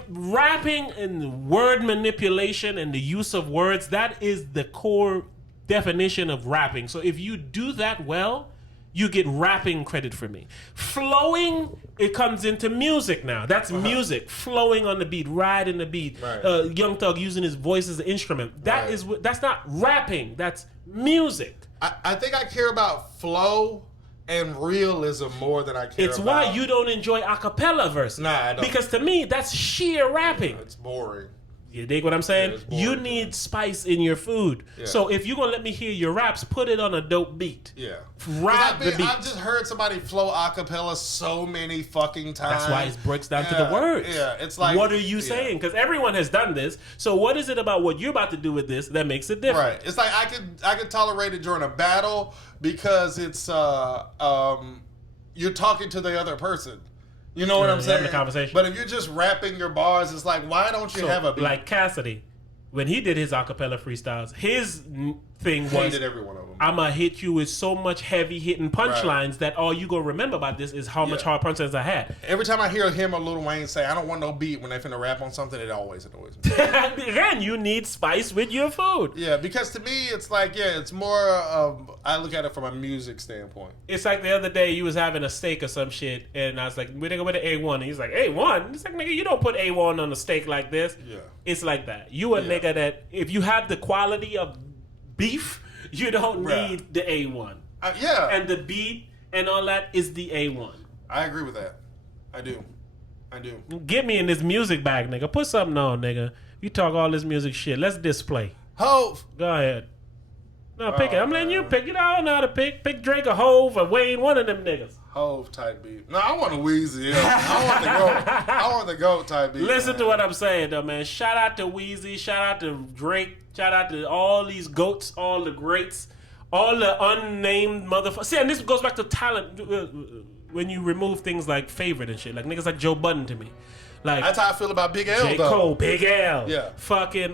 rapping and word manipulation and the use of words, that is the core definition of rapping. So if you do that well, you get rapping credit for me. Flowing, it comes into music now. That's music. Flowing on the beat, riding the beat. Right. Young Thug using his voice as an instrument. That's not rapping. That's music. I think I care about flow and realism more than I care It's why you don't enjoy a cappella verses. Nah, I don't. Because to me, that's sheer rapping. It's boring. You dig what I'm saying? Yeah, boring, you need spice in your food. Yeah. So if you're going to let me hear your raps, put it on a dope beat. Yeah. Rap the beat. I've just heard somebody flow a cappella so many fucking times. That's why it breaks down to the words. Yeah, it's like... What are you saying? Because everyone has done this. So what is it about what you're about to do with this that makes it different? Right. It's like I could tolerate it during a battle because it's... you're talking to the other person. You know what I'm saying? Having a conversation. But if you're just rapping your bars, it's like, why don't you have a beat? Like Cassidy, when he did his acapella freestyles, his thing was, hated every one of them. I'm going to hit you with so much heavy hitting punchlines that all you going to remember about this is how much hard punchlines I had. Every time I hear him or Lil Wayne say, I don't want no beat when they finna rap on something, it always annoys me. Again, you need spice with your food. Yeah, because to me, it's like, it's more of, I look at it from a music standpoint. It's like the other day, you was having a steak or some shit, and I was like, we're going to go with the A1. And he's like, A1? It's like, nigga, you don't put A1 on a steak like this. Yeah. It's like that. You a nigga that, if you have the quality of beef, you don't need the A1. Yeah. And the beat and all that is the A1. I agree with that. I do. Get me in this music bag, nigga. Put something on, nigga. You talk all this music shit. Let's display. Hove. Go ahead. No, pick it. I'm letting you pick it. I don't know how to pick. Pick Drake or Hove or Wayne, one of them niggas. Hove type beat. No, I want a Weezy. I want the GOAT type beat. Listen to what I'm saying, though, man. Shout out to Weezy. Shout out to Drake. Shout out to all these GOATs, all the greats, all the unnamed motherfuckers. See, and this goes back to talent when you remove things like favorite and shit. Like niggas like Joe Budden to me. Like that's how I feel about Big L, J. Cole, Big L. Yeah. Fucking,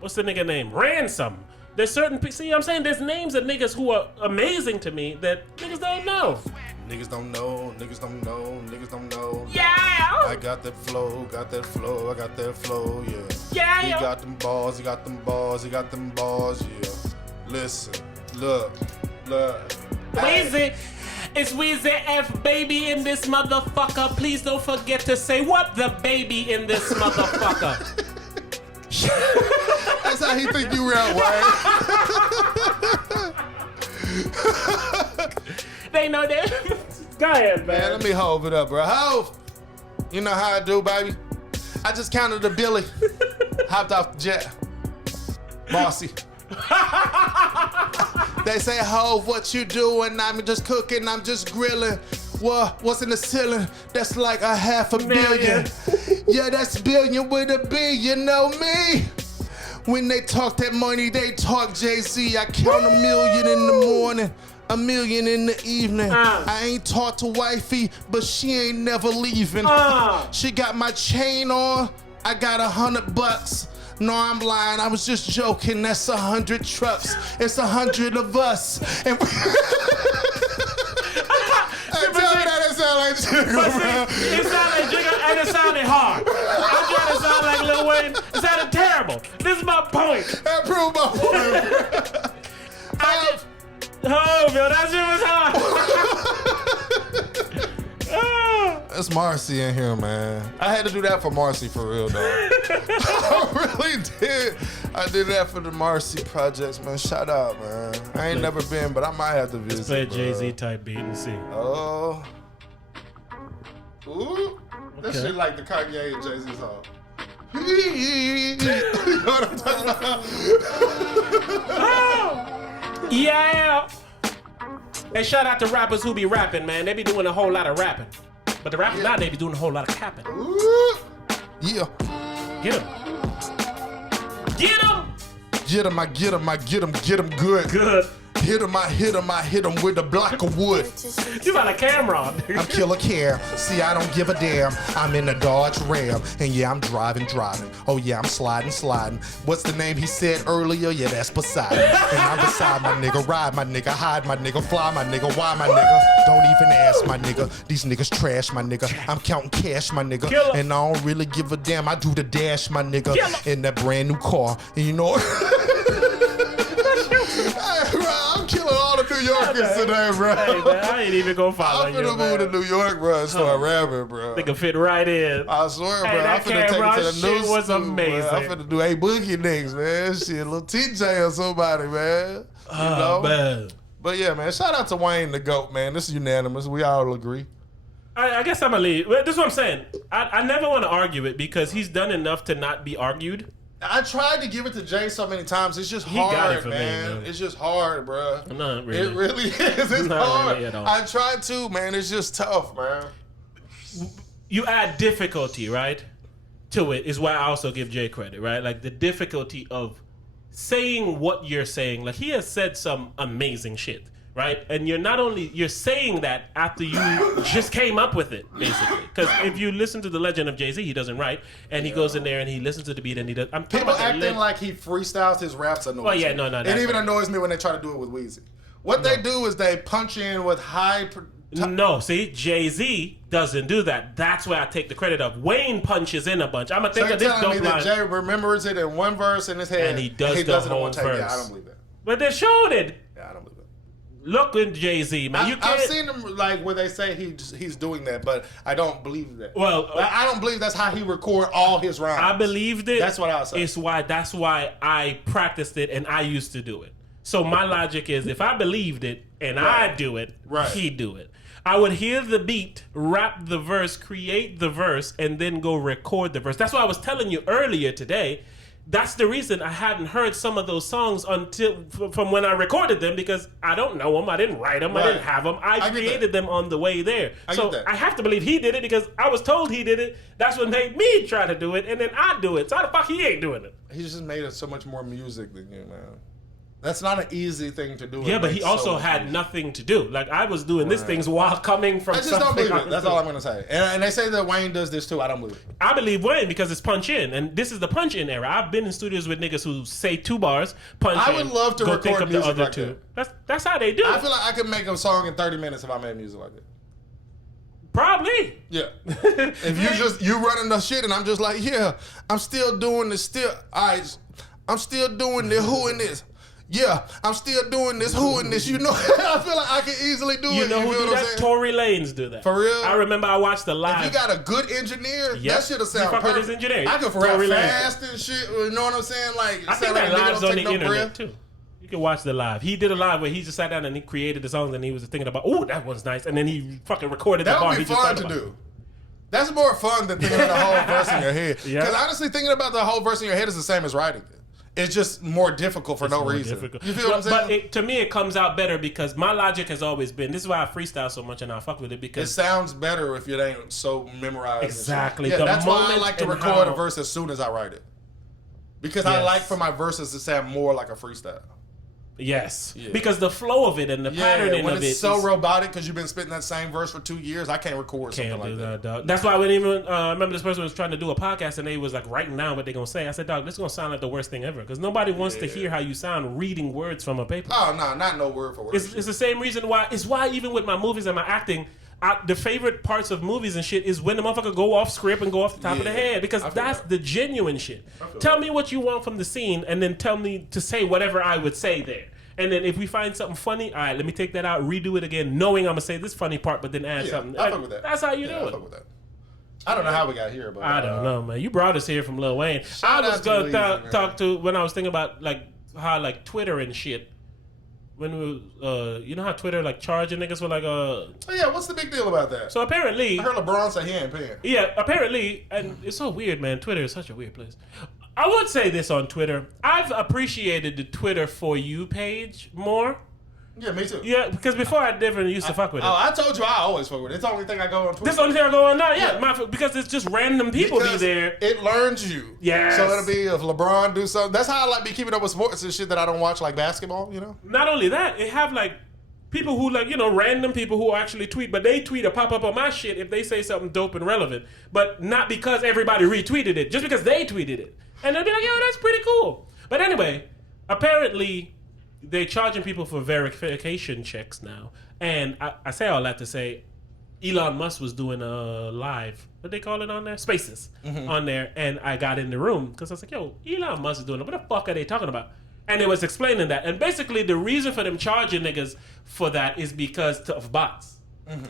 what's the nigga name? Ransom. There's certain, see what I'm saying? There's names of niggas who are amazing to me that niggas don't know. Niggas don't know, niggas don't know, niggas don't know. Yeah! I got that flow, I got that flow, yeah. Yeah! He got them balls, he got them balls, yeah. Listen, look. Weezy, it's Weezy F baby in this motherfucker. Please don't forget to say what the baby in this motherfucker. That's how he think you real, right? They know that. Go ahead, man. Let me hold it up, bro. Hove, you know how I do, baby. I just counted the Billy. Hopped off the jet. Bossy. They say, Hove, what you doing? I'm just cooking, I'm just grilling. What's in the ceiling? That's like a $500 million. Yeah, that's billion with a B, you know me. When they talk that money, they talk Jay-Z. I count $1 million in the morning, $1 million in the evening. I ain't talked to wifey, but she ain't never leaving. She got my chain on, I got $100. No, I'm lying, I was just joking. That's 100 trucks, it's 100 of us. And tell me that it sound like Jigga, bro. It sounded like Jigga and it sounded hard. I'm trying to sound like Lil Wayne. It sounded terrible. This is my point. That proved my point. Oh, Bill, that shit was hard. That's Marcy in here, man. I had to do that for Marcy for real, though. I really did. I did that for the Marcy projects, man. Shout out, man. I ain't never been, but I might have to visit. Let's play a Jay-Z type beat and see. Oh. Ooh. That shit like the Kanye and Jay-Z song. You know what I'm talking about? Yeah. Hey, shout out to rappers who be rapping, man. They be doing a whole lot of rapping. But the rappers now, they be doing a whole lot of capping. Ooh. Yeah. Get him. Get him. Get him, I get him, I get him, get him good. Good. Hit him, I hit him, I hit him with a block of wood. You got a camera. I'm Killer Cam. See, I don't give a damn. I'm in a Dodge Ram. And yeah, I'm driving. Oh yeah, I'm sliding. What's the name he said earlier? Yeah, that's Poseidon. And I'm beside my nigga. Ride my nigga. Hide my nigga. Fly my nigga. Why my nigga? Don't even ask my nigga. These niggas trash my nigga. I'm counting cash my nigga. Killer. And I don't really give a damn. I do the dash my nigga. Killer. In that brand new car. And you know I'm killing all the New Yorkers today, bro. Hey, man, I ain't even gonna follow I'm you, finna man. move to New York, bro, and start rapping, bro. They can fit right in. I swear, bro. Hey, that I'm finna take camera it to the shit new was school, amazing. Bro. I'm finna do A Boogie next, man. Shit, little TJ or somebody, man. You know? Man. But yeah, man, shout out to Wayne the GOAT, man. This is unanimous. We all agree. I guess I'm gonna leave. This is what I'm saying. I never want to argue it because he's done enough to not be argued. I tried to give it to Jay so many times. It's just He got hard, it for me, man. man. It's just hard, bro. Not really. It really is. It's Not hard. really at all. I tried to, man. It's just tough, man. You add difficulty, right, to it is why I also give Jay credit, right? Like the difficulty of saying what you're saying. Like he has said some amazing shit, right? And you're saying that after you just came up with it, basically. Because if you listen to The Legend of Jay-Z, he doesn't write, and he goes in there and he listens to the beat and he does. I'm talking People about acting like he freestyles his raps annoys Well, yeah, me. no, It that's even right. annoys me when they try to do it with Weezy. What they do is they punch in with No, see, Jay-Z doesn't do that. That's where I take the credit of. Wayne punches in a bunch. I'm gonna think So of you're this telling me dope that line. Jay remembers it in one verse in his head, And he does the it in whole one take. Yeah, I verse. don't believe that. But they showed it. Yeah, I don't believe that. Look at Jay-Z, man. You I've can't. seen him like where they say he's doing that, but I don't believe that. Well, I don't believe that's how he record all his rhymes. I believed it. That's what I was saying. That's why I practiced it and I used to do it. So my logic is if I believed it and I do it, he'd do it. I would hear the beat, rap the verse, create the verse, and then go record the verse. That's why I was telling you earlier today. That's the reason I hadn't heard some of those songs until from when I recorded them because I don't know them. I didn't write them. I didn't have them. I created them on the way there. So I have to believe he did it because I was told he did it. That's what made me try to do it, and then I do it. So how the fuck he ain't doing it? He just made it so much more music than you, man. That's not an easy thing to do. Yeah, but he also had nothing to do. Like I was doing these things while coming from. I just don't believe it. That's all I'm gonna say. And they say that Wayne does this too. I don't believe it. I believe Wayne because it's punch in, and this is the punch in era. I've been in studios with niggas who say 2 bars, punch in. I would love to go record think of the music other like 2. that. That's how they do it. I feel like I could make a song in 30 minutes if I made music like that. Probably. Yeah. If you running the shit and I'm just like, yeah, I'm still doing this. I'm still doing the who in this. Yeah, I'm still doing this, who in this. You know, I feel like I can easily do it. You know who feel do what I'm that? saying? Tory Lanez do that. For real? I remember I watched the live. If you got a good engineer, Yep. that shit will sound You fuck with perfect. his engineer. I can Tory rap Lanez. fast and shit. You know what I'm saying? Like, I think sound like that a nigga live's don't on the take no internet breath. too. You can watch the live. He did a live where he just sat down and he created the songs and he was thinking about, oh, that one's nice, and then he fucking recorded the That bar. would be he just fun thought to about. do. That's more fun than thinking of the whole verse in your head. Yeah. Because honestly, thinking about the whole verse in your head is the same as writing it. It's just more difficult for no reason. Difficult. You feel what I'm saying? But to me, it comes out better because my logic has always been, this is why I freestyle so much and I fuck with it, because it sounds better if it ain't so memorized. Exactly. Yeah, The that's why I moment like to and record how- a verse as soon as I write it. Because I like for my verses to sound more like a freestyle. Yes. Yeah. Because the flow of it and the patterning when of it's it so is- robotic because you've been spitting that same verse for 2 years, I can't record something Can't like do that. that, dog. That's why when even I remember this person was trying to do a podcast and they was like writing down what they're gonna say. I said, dog, this is gonna sound like the worst thing ever because nobody wants to hear how you sound reading words from a paper. Oh no, not no word for word. It's the same reason why. It's why even with my movies and my acting, the favorite parts of movies and shit is when the motherfucker go off script and go off the top of the head because that's the genuine shit. Tell me what you want from the scene and then tell me to say whatever I would say there. And then if we find something funny, all right, let me take that out, redo it again, knowing I'm gonna say this funny part, but then add something. I fuck with that. That's how you do I it. fuck with that. I don't know how we got here, but I don't know, man. You brought us here from Lil Wayne. I was out to gonna Louisiana. talk to when I was thinking about like how like Twitter and shit. When we, you know how Twitter like charging niggas for like Oh, yeah, what's the big deal about that? So apparently, I heard LeBron say he ain't paying. yeah, apparently, and it's so weird, man. Twitter is such a weird place. I would say this on Twitter. I've appreciated the Twitter For You page more. Yeah, me too. Yeah, because before I never used to fuck with it. Oh, I told you I always fuck with it. It's the only thing I go on Twitter. This is the only thing I go on now. Yeah, Yeah. because it's just random people Because be there. It learns you. Yes. So it'll be if LeBron do something. That's how I like be keeping up with sports and shit that I don't watch, like basketball, you know? Not only that, it have like people who like, you know, random people who actually tweet, but they tweet or pop up on my shit if they say something dope and relevant. But not because everybody retweeted it, just because they tweeted it. And they'll be like, yo, that's pretty cool. But anyway, apparently they're charging people for verification checks now. And I say all that to say Elon Musk was doing a live, what they call it on there? Spaces on there. And I got in the room because I was like, yo, Elon Musk is doing it. What the fuck are they talking about? And it was explaining that. And basically the reason for them charging niggas for that is because of bots.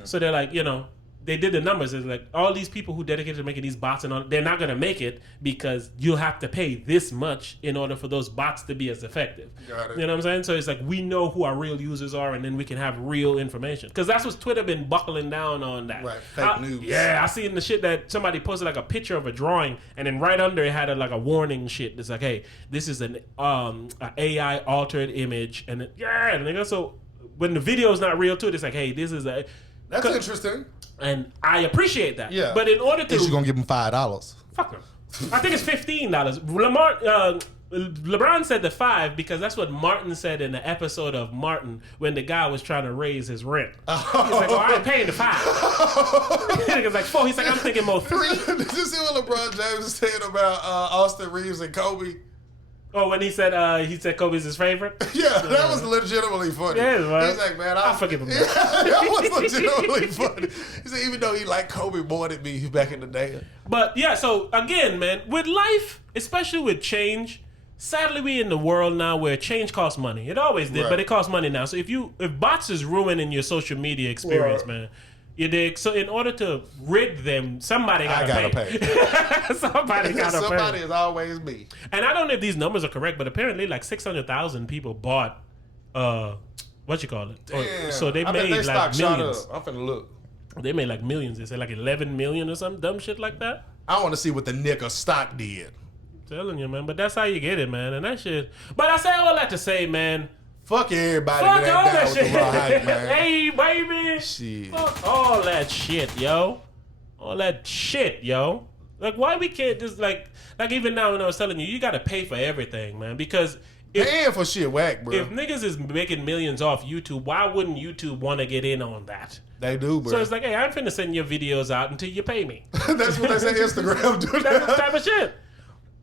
So they're like, you know, they did the numbers. It's like all these people who dedicated to making these bots and all, they're not going to make it because you'll have to pay this much in order for those bots to be as effective. Got it. You know what I'm saying? So it's like we know who our real users are and then we can have real information. Because that's what Twitter been buckling down on that. Right, fake news. Yeah, I seen the shit that somebody posted like a picture of a drawing and then right under it had like a warning shit. It's like, hey, this is an a AI altered image. And then, yeah, nigga, so when the video is not real to it, it's like, hey, this is a... That's interesting. And I appreciate that. Yeah. But in order to... Is you gonna give him $5? Fuck him. I think it's $15. LeBron said the 5 because that's what Martin said in the episode of Martin when the guy was trying to raise his rent. He's like, well, I ain't paying the 5. Nigga's like 4. He's like, I'm thinking more 3. Did you see what LeBron James was saying about Austin Reeves and Kobe? Oh, when he said Kobe's his favorite? Yeah, that was legitimately funny. Yeah, man. He's like, man, I'll forgive him. That was legitimately funny. He said, even though he liked Kobe more than me back in the day. But yeah, so again, man, with life, especially with change, sadly we in the world now where change costs money. It always did, Right. but it costs money now. So if bots is ruining your social media experience, Right. man, you dig? So in order to rid them, somebody gotta pay. Somebody gotta Somebody pay. is always me. And I don't know if these numbers are correct, but apparently like 600,000 people bought what you call it? Damn. So they I bet made they like stock shot millions. up. I'm finna look. They made like millions. They said like 11 million or some dumb shit like that. I want to see what the nigga stock did. Telling you, man. But that's how you get it, man. And that shit. But I say all that to say, man. Fuck everybody Fuck that all down that with shit. the raw hype, man. Hey, baby. Shit. Fuck all that shit, yo. All that shit, yo. Like, why we can't just, like even now when I was telling you, you got to pay for everything, man. Because Paying for shit whack, bro. if niggas is making millions off YouTube, why wouldn't YouTube want to get in on that? They do, bro. So it's like, hey, I'm finna send your videos out until you pay me. That's what they say Instagram do. That's the type of shit.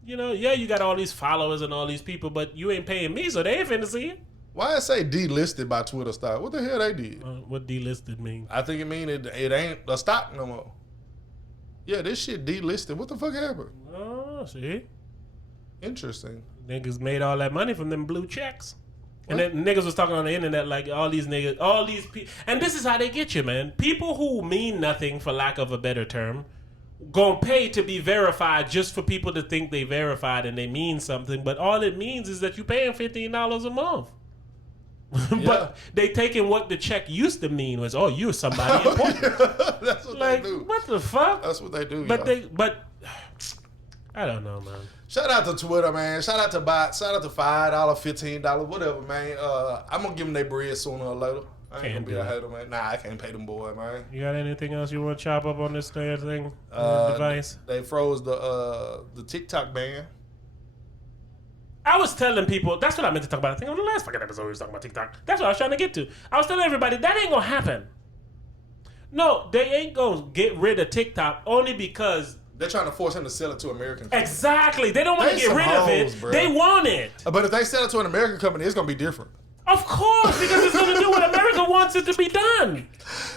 You know, yeah, you got all these followers and all these people, but you ain't paying me, so they ain't finna see it. Why it say delisted by Twitter stock? What the hell they did? What delisted mean? I think it mean it ain't a stock no more. Yeah, this shit delisted. What the fuck happened? Oh, see? Interesting. Niggas made all that money from them blue checks. And then niggas was talking on the internet like all these niggas, all these people. And this is how they get you, man. People who mean nothing, for lack of a better term, gonna pay to be verified just for people to think they verified and they mean something. But all it means is that you paying $15 a month. But they taking what the check used to mean was, oh, you're somebody important. That's what Like, they do. what the fuck? That's what they do. But y'all. but I don't know, man. Shout out to Twitter, man. Shout out to bots. Shout out to $5, $15, whatever, man. I'm gonna give them their bread sooner or later. I ain't gonna be a hater, man. Nah, I can't pay them boy, man. You got anything else you want to chop up on this thing? Device? They froze the TikTok ban. I was telling people, that's what I meant to talk about. I think on the last fucking episode we was talking about TikTok. That's what I was trying to get to. I was telling everybody, that ain't gonna happen. No, they ain't gonna get rid of TikTok only because... They're trying to force him to sell it to an American company. Exactly. They don't want to get rid of it. Bro. They want it. But if they sell it to an American company, it's gonna be different. Of course, because it's gonna do what America wants it to be done.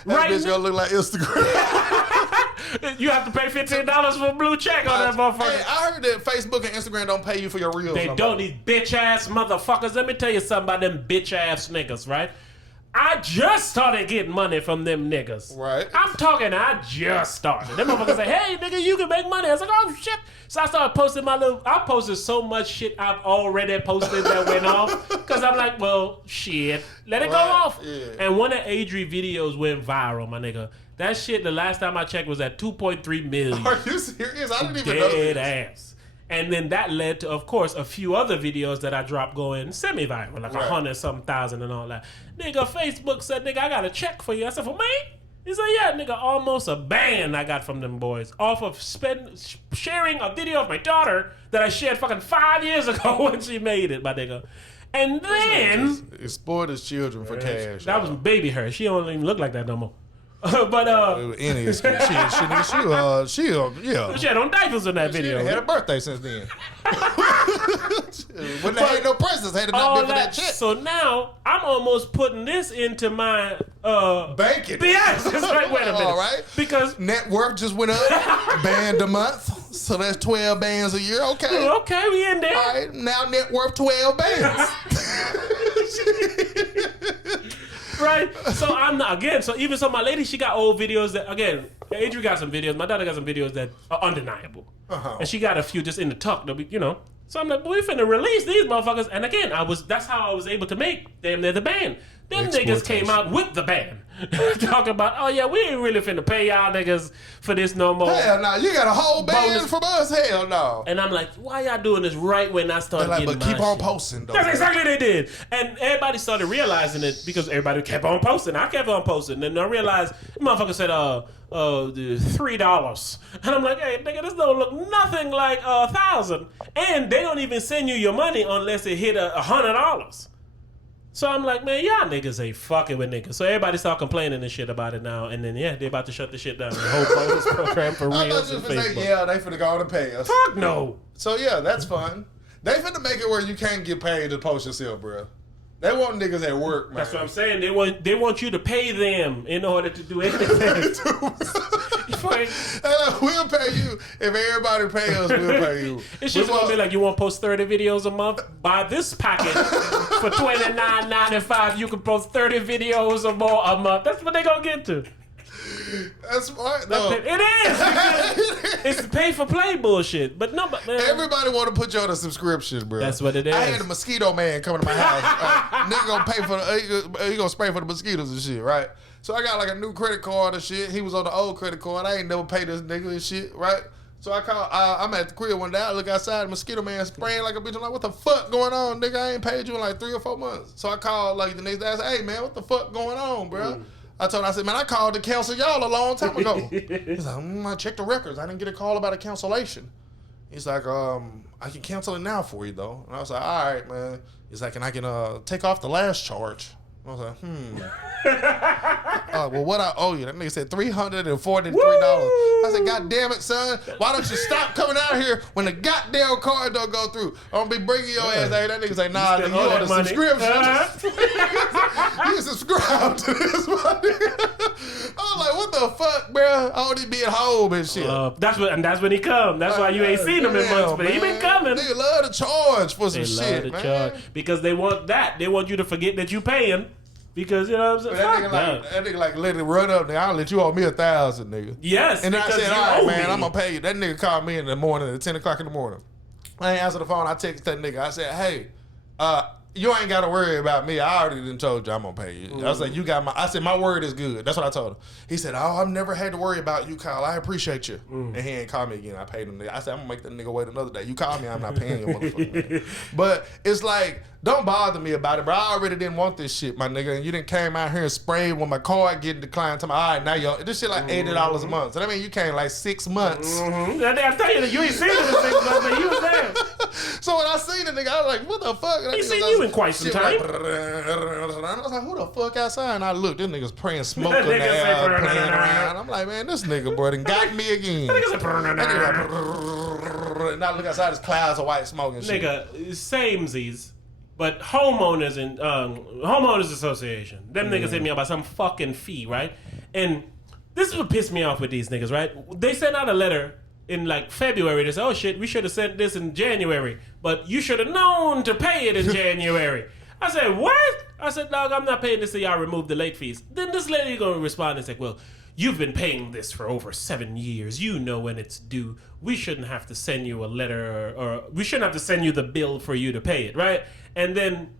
That bitch gonna look like Instagram. You have to pay $15 for a blue check on that motherfucker. Hey, I heard that Facebook and Instagram don't pay you for your reels. They don't. These bitch ass motherfuckers. Let me tell you something about them bitch ass niggas, right? I just started getting money from them niggas. Right. I'm talking, I just started. Them motherfuckers say, hey, nigga, you can make money. I was like, oh, shit. So I started posting I posted so much shit I've already posted that went off. Because I'm like, well, shit. Let it go off. Yeah. And one of Adri videos went viral, my nigga. That shit, the last time I checked, was at 2.3 million. Are you serious? I didn't even know this. Dead ass. And then that led to, of course, a few other videos that I dropped going semi-viral, like 100-something thousand and all that. Nigga, Facebook said, nigga, I got a check for you. I said, for me? He said, yeah, nigga, almost a ban I got from them boys off of sharing a video of my daughter that I shared fucking 5 years ago when she made it, my nigga. And then... Exploit his children for cash. That was baby her. She don't even look like that no more. But any excuse, she had on diapers in that video. She had a birthday since then. When they had no presents, had to not been for that check. So now I'm almost putting this into my banking. Yes, wait a minute. All right, because net worth just went up, band a month, so that's 12 bands a year. Okay, we in there. All right, now net worth 12 bands. Right, so I'm not, again, so even so my lady, she got old videos that, again, Adri got some videos, my daughter got some videos that are undeniable. And she got a few just in the tuck, you know. So I'm like, we finna release these motherfuckers. And again, that's how I was able to make them, they're the band. Them niggas came out with the band. Talking about, oh yeah, we ain't really finna pay y'all niggas for this no more. Hell no, you got a whole band from us? Hell no. And I'm like, why y'all doing this right when I started getting but keep my on shit? Posting though. That's exactly what they did. And everybody started realizing it because everybody kept on posting. I kept on posting. And I realized the motherfucker said, $3. And I'm like, hey, nigga, this don't look nothing like 1,000. And they don't even send you your money unless it hit $100. So I'm like, man, y'all niggas ain't fucking with niggas. So everybody start complaining and shit about it now. And then, they about to shut the shit down. The whole bonus program for Reels and Facebook. They finna go on and pay us. Fuck no. So yeah, that's fun. They finna make it where you can't get paid to post yourself, bro. They want niggas at work, man. That's what I'm saying. They want you to pay them in order to do anything. We'll pay you. If everybody pay us, we'll pay you. It's just gonna be like, you want to post 30 videos a month? Buy this packet for $29.95. You can post 30 videos or more a month. That's what they gonna get to. That's smart, though. It is. It's pay for play bullshit. But no, man. Everybody want to put you on a subscription, bro. That's what it is. I had a mosquito man coming to my house. Nigga gonna pay for he gonna spray for the mosquitoes and shit, right? So I got like a new credit card and shit. He was on the old credit card. I ain't never paid this nigga and shit, right? So I call. I'm at the crib one day. I look outside. The mosquito man spraying like a bitch. I'm like, what the fuck going on, nigga? I ain't paid you in like 3 or 4 months. So I called like the next day. I said, hey man, what the fuck going on, bro? I told him, I said, man, I called to cancel y'all a long time ago. He's like, I checked the records. I didn't get a call about a cancellation. He's like, I can cancel it now for you, though. And I was like, all right, man. He's like, and I can take off the last charge. I was like, well, what I owe you? That nigga said $343. I said, God damn it, son. Why don't you stop coming out here when the goddamn card don't go through? I'm going to be bringing your ass out here. That nigga say, nah, nigga, you on the subscription. You subscribe to this, my nigga. I was like, what the fuck, bro? I only be at home and shit. That's when he come. That's why you ain't seen him in months, but he been coming. Nigga love to charge for some shit, man. Charge because they want that. They want you to forget that you paying. Because, you know what I'm saying? That nigga like let it run up, nigga. I'll let you owe me 1,000, nigga. Yes. And then I said, all right, man, I'm gonna pay you. That nigga called me in the morning at 10 o'clock in the morning. I ain't answer the phone. I text that nigga. I said, hey, you ain't got to worry about me. I already done told you I'm going to pay you. I was like, I said, my word is good. That's what I told him. He said, oh, I've never had to worry about you, Kyle. I appreciate you. And he ain't called me again. I paid him. I said, I'm going to make that nigga wait another day. You call me, I'm not paying you, motherfucker. But it's like, don't bother me about it, bro. I already didn't want this shit, my nigga. And you didn't came out here and sprayed when my card getting declined. Tell me, all right, now y'all, this shit like $80 a month. So that mean you came like 6 months. I tell you that you ain't seen it in 6 months, but you was there. So when I seen the nigga, I was like, what the fuck? He seen you in quite some time. Like, I was like, who the fuck outside? And I looked, this nigga's spraying smoke in the Nigga say, air, playing around. I'm like, man, this nigga, boy, done got me again. And I look outside, there's clouds of white smoke and shit. Nigga, samesies. But homeowners and homeowners association, them niggas hit me up about some fucking fee, right? And this is what pissed me off with these niggas, right? They sent out a letter in like February. They said, oh shit, we should have sent this in January, but you should have known to pay it in January. I said, what? I said, dog, I'm not paying this till y'all remove the late fees. Then this lady gonna respond and say, well, you've been paying this for over 7 years. You know when it's due. We shouldn't have to send you a letter or we shouldn't have to send you the bill for you to pay it, right? And then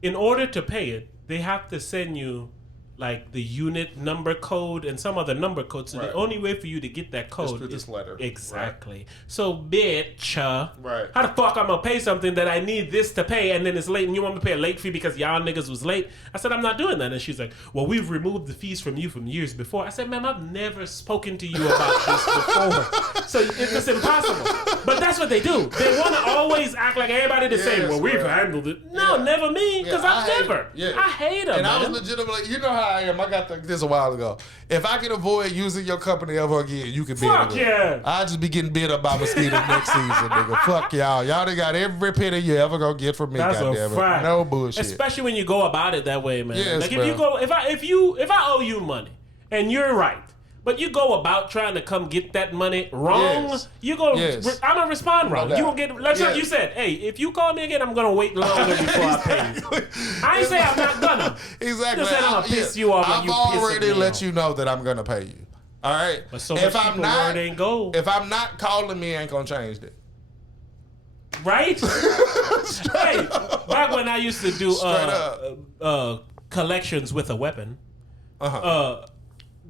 in order to pay it, they have to send you like the unit number code and some other number code. So the only way for you to get that code is this letter. Exactly. Right. So bitch, right. How the fuck I'm gonna pay something that I need this to pay and then it's late and you want me to pay a late fee because y'all niggas was late? I said, I'm not doing that. And she's like, well, we've removed the fees from you from years before. I said, ma'am, I've never spoken to you about this before. So it's impossible. But that's what they do. They want to always act like everybody the same. Well, we've handled it. No, never me, because I've never. I hate them, and I was legitimately, you know how I am. I got this a while ago. If I can avoid using your company ever again, you can bid it. Fuck yeah. I'll just be getting bid up by mosquitoes next season, nigga. Fuck y'all. Y'all done got every penny you ever gonna get from me, goddammit. No bullshit. Especially when you go about it that way, man. Yes, like if you go, if I owe you money and you're right, but you go about trying to come get that money wrong, you go. I'm gonna respond wrong. You gonna get. Like you said, hey, if you call me again, I'm gonna wait longer before I pay you. I ain't say I'm not gonna. Exactly. Just say I'm gonna piss you off. I've already let you know that I'm gonna pay you. All right. But so if I'm not, ain't gold. If I'm not calling me, ain't gonna change that. Right? Hey, back when I used to do collections with a weapon,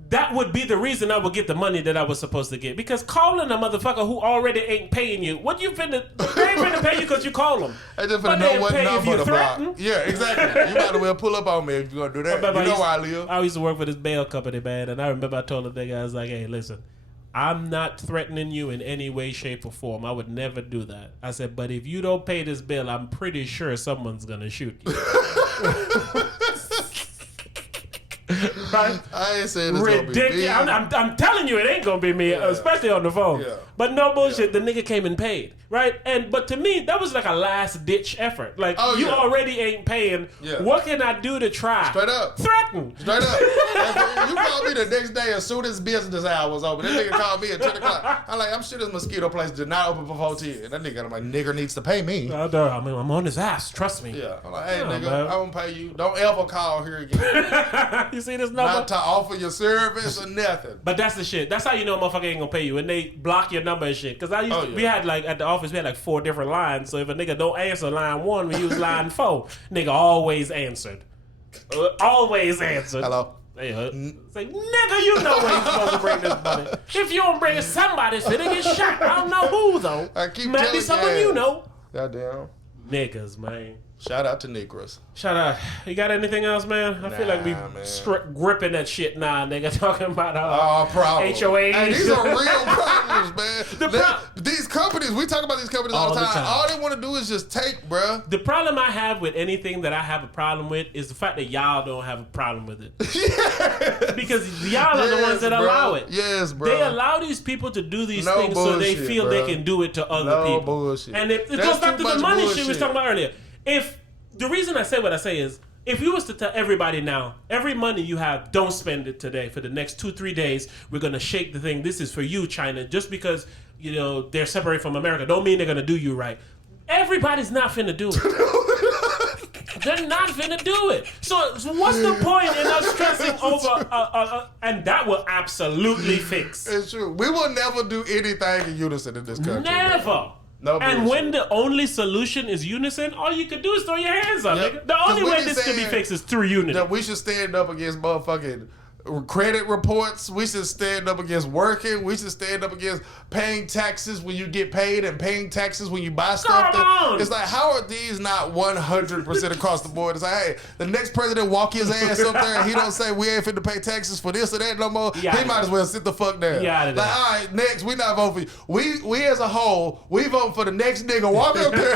that would be the reason I would get the money that I was supposed to get. Because calling a motherfucker who already ain't paying you, what you finna? They ain't finna pay you because you call them. They just finna know what number to block. Yeah, exactly. You might as well pull up on me if you're gonna do that. You know where I live. I used to work for this bail company, man, and I remember I told the nigga, I was like, hey, listen, I'm not threatening you in any way, shape, or form. I would never do that. I said, but if you don't pay this bill, I'm pretty sure someone's gonna shoot you. Right? I ain't saying it's gonna be me. I'm telling you, it ain't gonna be me, especially on the phone. Yeah. But no bullshit. The nigga came and paid, right? But to me, that was like a last ditch effort. Like you already ain't paying. Yeah. What can I do to try? Straight up. Threaten. Straight up. You called me the next day as soon as business hours open. That nigga called me at 10 o'clock. I'm like, I'm sure this mosquito place did not open before 10. That nigga, I'm like, nigga needs to pay me. I'm on his ass. Trust me. Yeah. I'm like, hey, nigga, man. I won't pay you. Don't ever call here again. You see this number? Not to offer your service or nothing. But that's the shit. That's how you know a motherfucker ain't gonna pay you. And they block your number and shit. Because we had like at the office, we had like 4 different lines. So if a nigga don't answer line 1, we use line 4. Nigga always answered. Always answered. Hello. Say, nigga, you know where you supposed to bring this money. If you don't bring it, somebody's finna get shot. I don't know who though. I keep Might be someone you know. Goddamn. Niggas, man. Shout out to Negros. Shout out. You got anything else, man? I feel like we gripping that shit now, nigga. Talking about problems. HOAs. Hey, these are real problems, man. These companies, we talk about these companies all the time. All they want to do is just take, bruh. The problem I have with anything that I have a problem with is the fact that y'all don't have a problem with it. Yes. Because y'all are the ones that allow it. Yes, bro. They allow these people to do these things so they feel they can do it to other people. Bullshit. And it goes back to the money shit we was talking about earlier. If the reason I say what I say is, if you was to tell everybody now, every money you have, don't spend it today. For the next 2-3 days, we're gonna shake the thing. This is for you, China. Just because they're separate from America, don't mean they're gonna do you right. Everybody's not finna do it. They're not finna do it. So what's the point in us stressing over? And that will absolutely fix. It's true. We will never do anything in unison in this country. Never. No And bullshit. when the only solution is unison, all you can do is throw your hands up. Yep. Nigga. The only 'Cause we way been this can be saying fixed is through unity. that we should stand up against motherfucking credit reports. We should stand up against working. We should stand up against paying taxes when you get paid and paying taxes when you buy stuff. Come on. It's like, how are these not 100% across the board? It's like, hey, the next president walk his ass up there and he don't say we ain't finna pay taxes for this or that no more. Yeah, He might as well sit the fuck down. Yeah, like, all right, next, we not voting for you. We as a whole, we voting for the next nigga walk up there.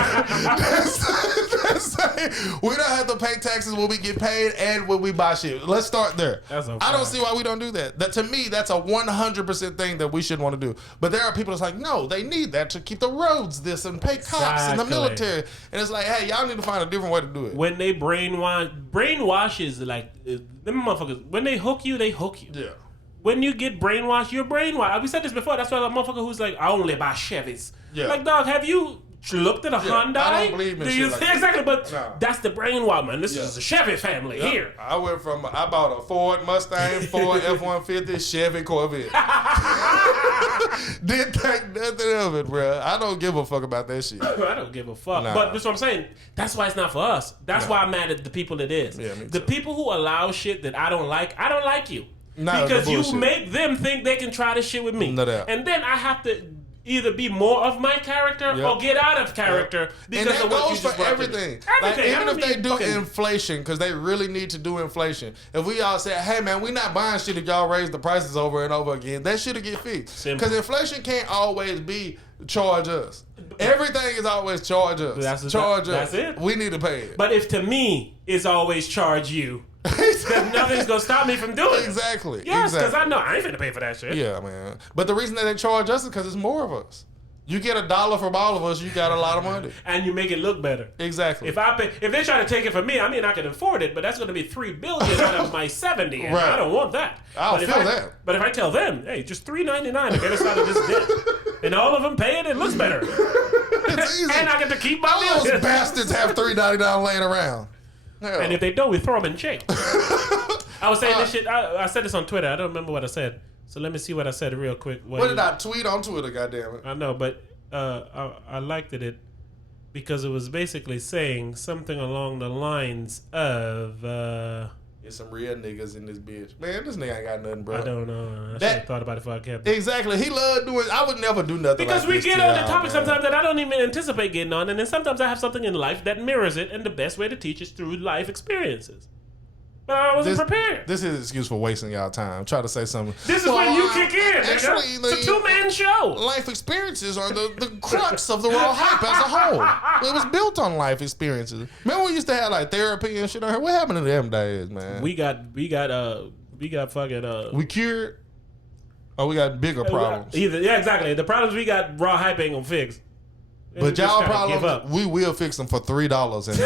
We don't have to pay taxes when we get paid and when we buy shit. Let's start there. That's okay. I don't see why we don't do that. That to me, that's a 100% thing that we should want to do. But there are people that's like, no, they need that to keep the roads this and pay cops and the Exactly. military. And it's like, hey, y'all need to find a different way to do it. When they brainwash is like them motherfuckers. When they hook you, they hook you. Yeah. When you get brainwashed, you're brainwashed. We said this before. That's why a motherfucker who's like, I only buy Chevys. Yeah. Like, dog, have you looked at a Hyundai? I don't believe in Do shit you like that. exactly? But No. that's the brainwash, man. This Yeah. is a Chevy family Yep. here. I bought a Ford Mustang, Ford F-150, Chevy Corvette. Didn't think nothing of it, bro. I don't give a fuck about that shit. I don't give a fuck. Nah. But that's what I'm saying. That's why it's not for us. That's why I'm mad at the people it is. Yeah, me the too. people who allow shit that I don't like you. Nah, because the you bullshit. make them think they can try this shit with me. No doubt. And then I have to either be more of my character Yep. or get out of character because and that of what you goes just for brought to me. everything. Everything. Like, I even don't if they need do fucking- inflation, because they really need to do inflation. If we all say, hey man, we not buying shit if y'all raise the prices over and over again, that shit'll get fixed. Simple. Because inflation can't always be charge us. Everything is always charge us. That's us. it. We need to pay it. But if to me it's always charge you, then nothing's gonna stop me from doing it. Exactly. Yes, because exactly. I know I ain't finna pay for that shit. Yeah, man. But the reason that they charge us is because it's more of us. You get $1 from all of us, you got a lot of money. And you make it look better. Exactly. If they try to take it from me, I mean I can afford it, but that's going to be $3 billion out of my 70, and Right. I don't want that. I'll But if feel that. But if I tell them, hey, just $3.99 to get us out of this debt, and all of them pay it, it looks better. It's easy. And I get to keep my All those billion. bastards have $3.99 laying around. Hell. And if they don't, we throw them in jail. I was saying this shit. I said this on Twitter. I don't remember what I said. So let me see what I said real quick. What did I tweet on Twitter, goddammit? I know, but I liked it because it was basically saying something along the lines of There's some real niggas in this bitch. Man, this nigga ain't got nothing, bro. I don't know. I should That- have thought about it before I kept it. Exactly. He loved doing. I would never do nothing Because like we this get to on the y'all, topic man. sometimes that I don't even anticipate getting on, and then sometimes I have something in life that mirrors it, and the best way to teach is through life experiences. But I wasn't prepared. This is an excuse for wasting y'all time. Try to say something. This is when you kick in, nigga. Actually, It's a two-man show. life experiences are the crux of the raw hype as a whole. It was built on life experiences. Remember we used to have like therapy and shit on here? What happened to them days, man? We got fucking We cured? Or we got bigger problems? Yeah, exactly. The problems we got, raw hype ain't gonna fix. But We just y'all gotta give up. problems, we will fix them for $3 and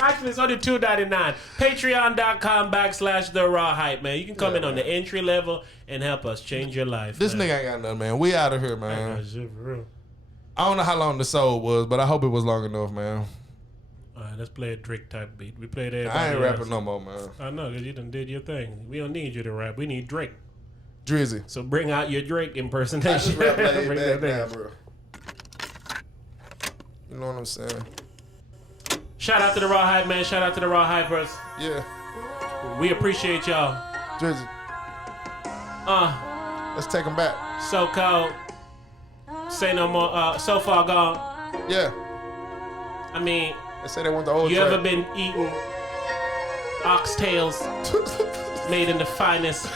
Actually, it's only $2.99. Patreon.com/The Raw Hype, man. You can come in on the entry level and help us change your life. This man. nigga ain't got nothing, man. We out of here, Oh, man. shit, for real. I don't know how long the soul was, but I hope it was long enough, man. All right, let's play a Drake type beat. We played it. I ain't rapping no more, man. I know, because you done did your thing. We don't need you to rap. We need Drake. Drizzy. So bring out your Drake I impersonation. just rap laid Bring back that now, thing. bro. You know what I'm saying? Shout out to the Raw Hype, man. Shout out to the Raw Hypers. Yeah. We appreciate y'all. Drizzy. Let's take him back. So cold. Say no more. So far gone. Yeah. I mean, They say they want the old you track. ever been eating oxtails made in the finest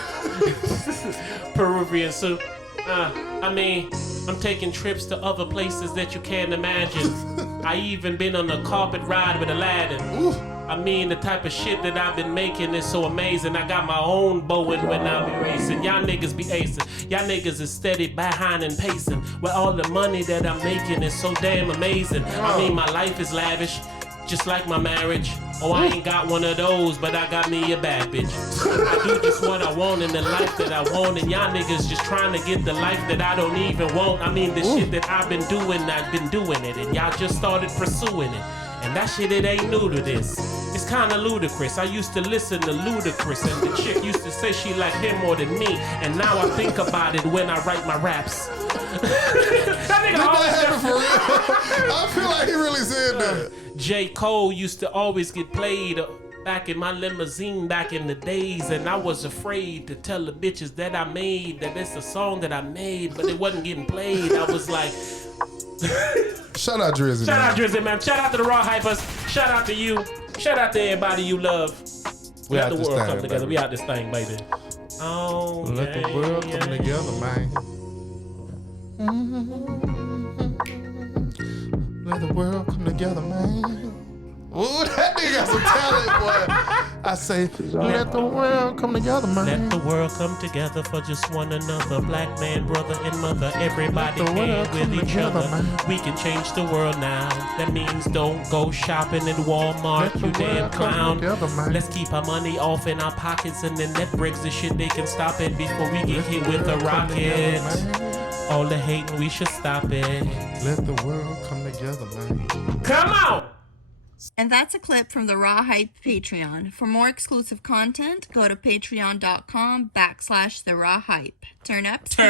Peruvian soup? I mean, I'm taking trips to other places that you can't imagine. I even been on a carpet ride with Aladdin. Oof. I mean, the type of shit that I've been making is so amazing. I got my own Boeing when I be racing. Y'all niggas be acing. Y'all niggas is steady behind and pacing. With all the money that I'm making is so damn amazing. I mean, my life is lavish, just like my marriage. Oh, I ain't got one of those, but I got me a bad bitch. I do just what I want in the life that I want, and y'all niggas just trying to get the life that I don't even want. I mean, the shit that I've been doing it, and y'all just started pursuing it. And that shit, it ain't new to this. It's kind of ludicrous. I used to listen to Ludacris, and the chick used to say she liked him more than me. And now I think about it when I write my raps. That nigga always For real? I feel like he really said that. J. Cole used to always get played back in my limousine back in the days, and I was afraid to tell the bitches that I made that it's a song that I made, but it wasn't getting played. I was like, shout out Drizzy. shout out Drizzy, man. Shout out to the Raw Hypers. Shout out to you. Shout out to everybody you love. Let the world come together. We out this thing, baby. Oh, let the world come together, man. Let the world come together, man. Ooh, that nigga got some talent, boy. I say, let the world come together, man. Let the world come together for just one another. Black man, brother, and mother. Everybody can with each other. Man. We can change the world now. That means don't go shopping in Walmart, you damn clown. Together, let's keep our money off in our pockets, and then that Brexit shit, they can stop it before we get hit with a rocket. All the hating, we should stop it. Let the world come together, man. Come on! And that's a clip from the Raw Hype Patreon. For more exclusive content, go to patreon.com/the Raw Hype. Turn up, Steve.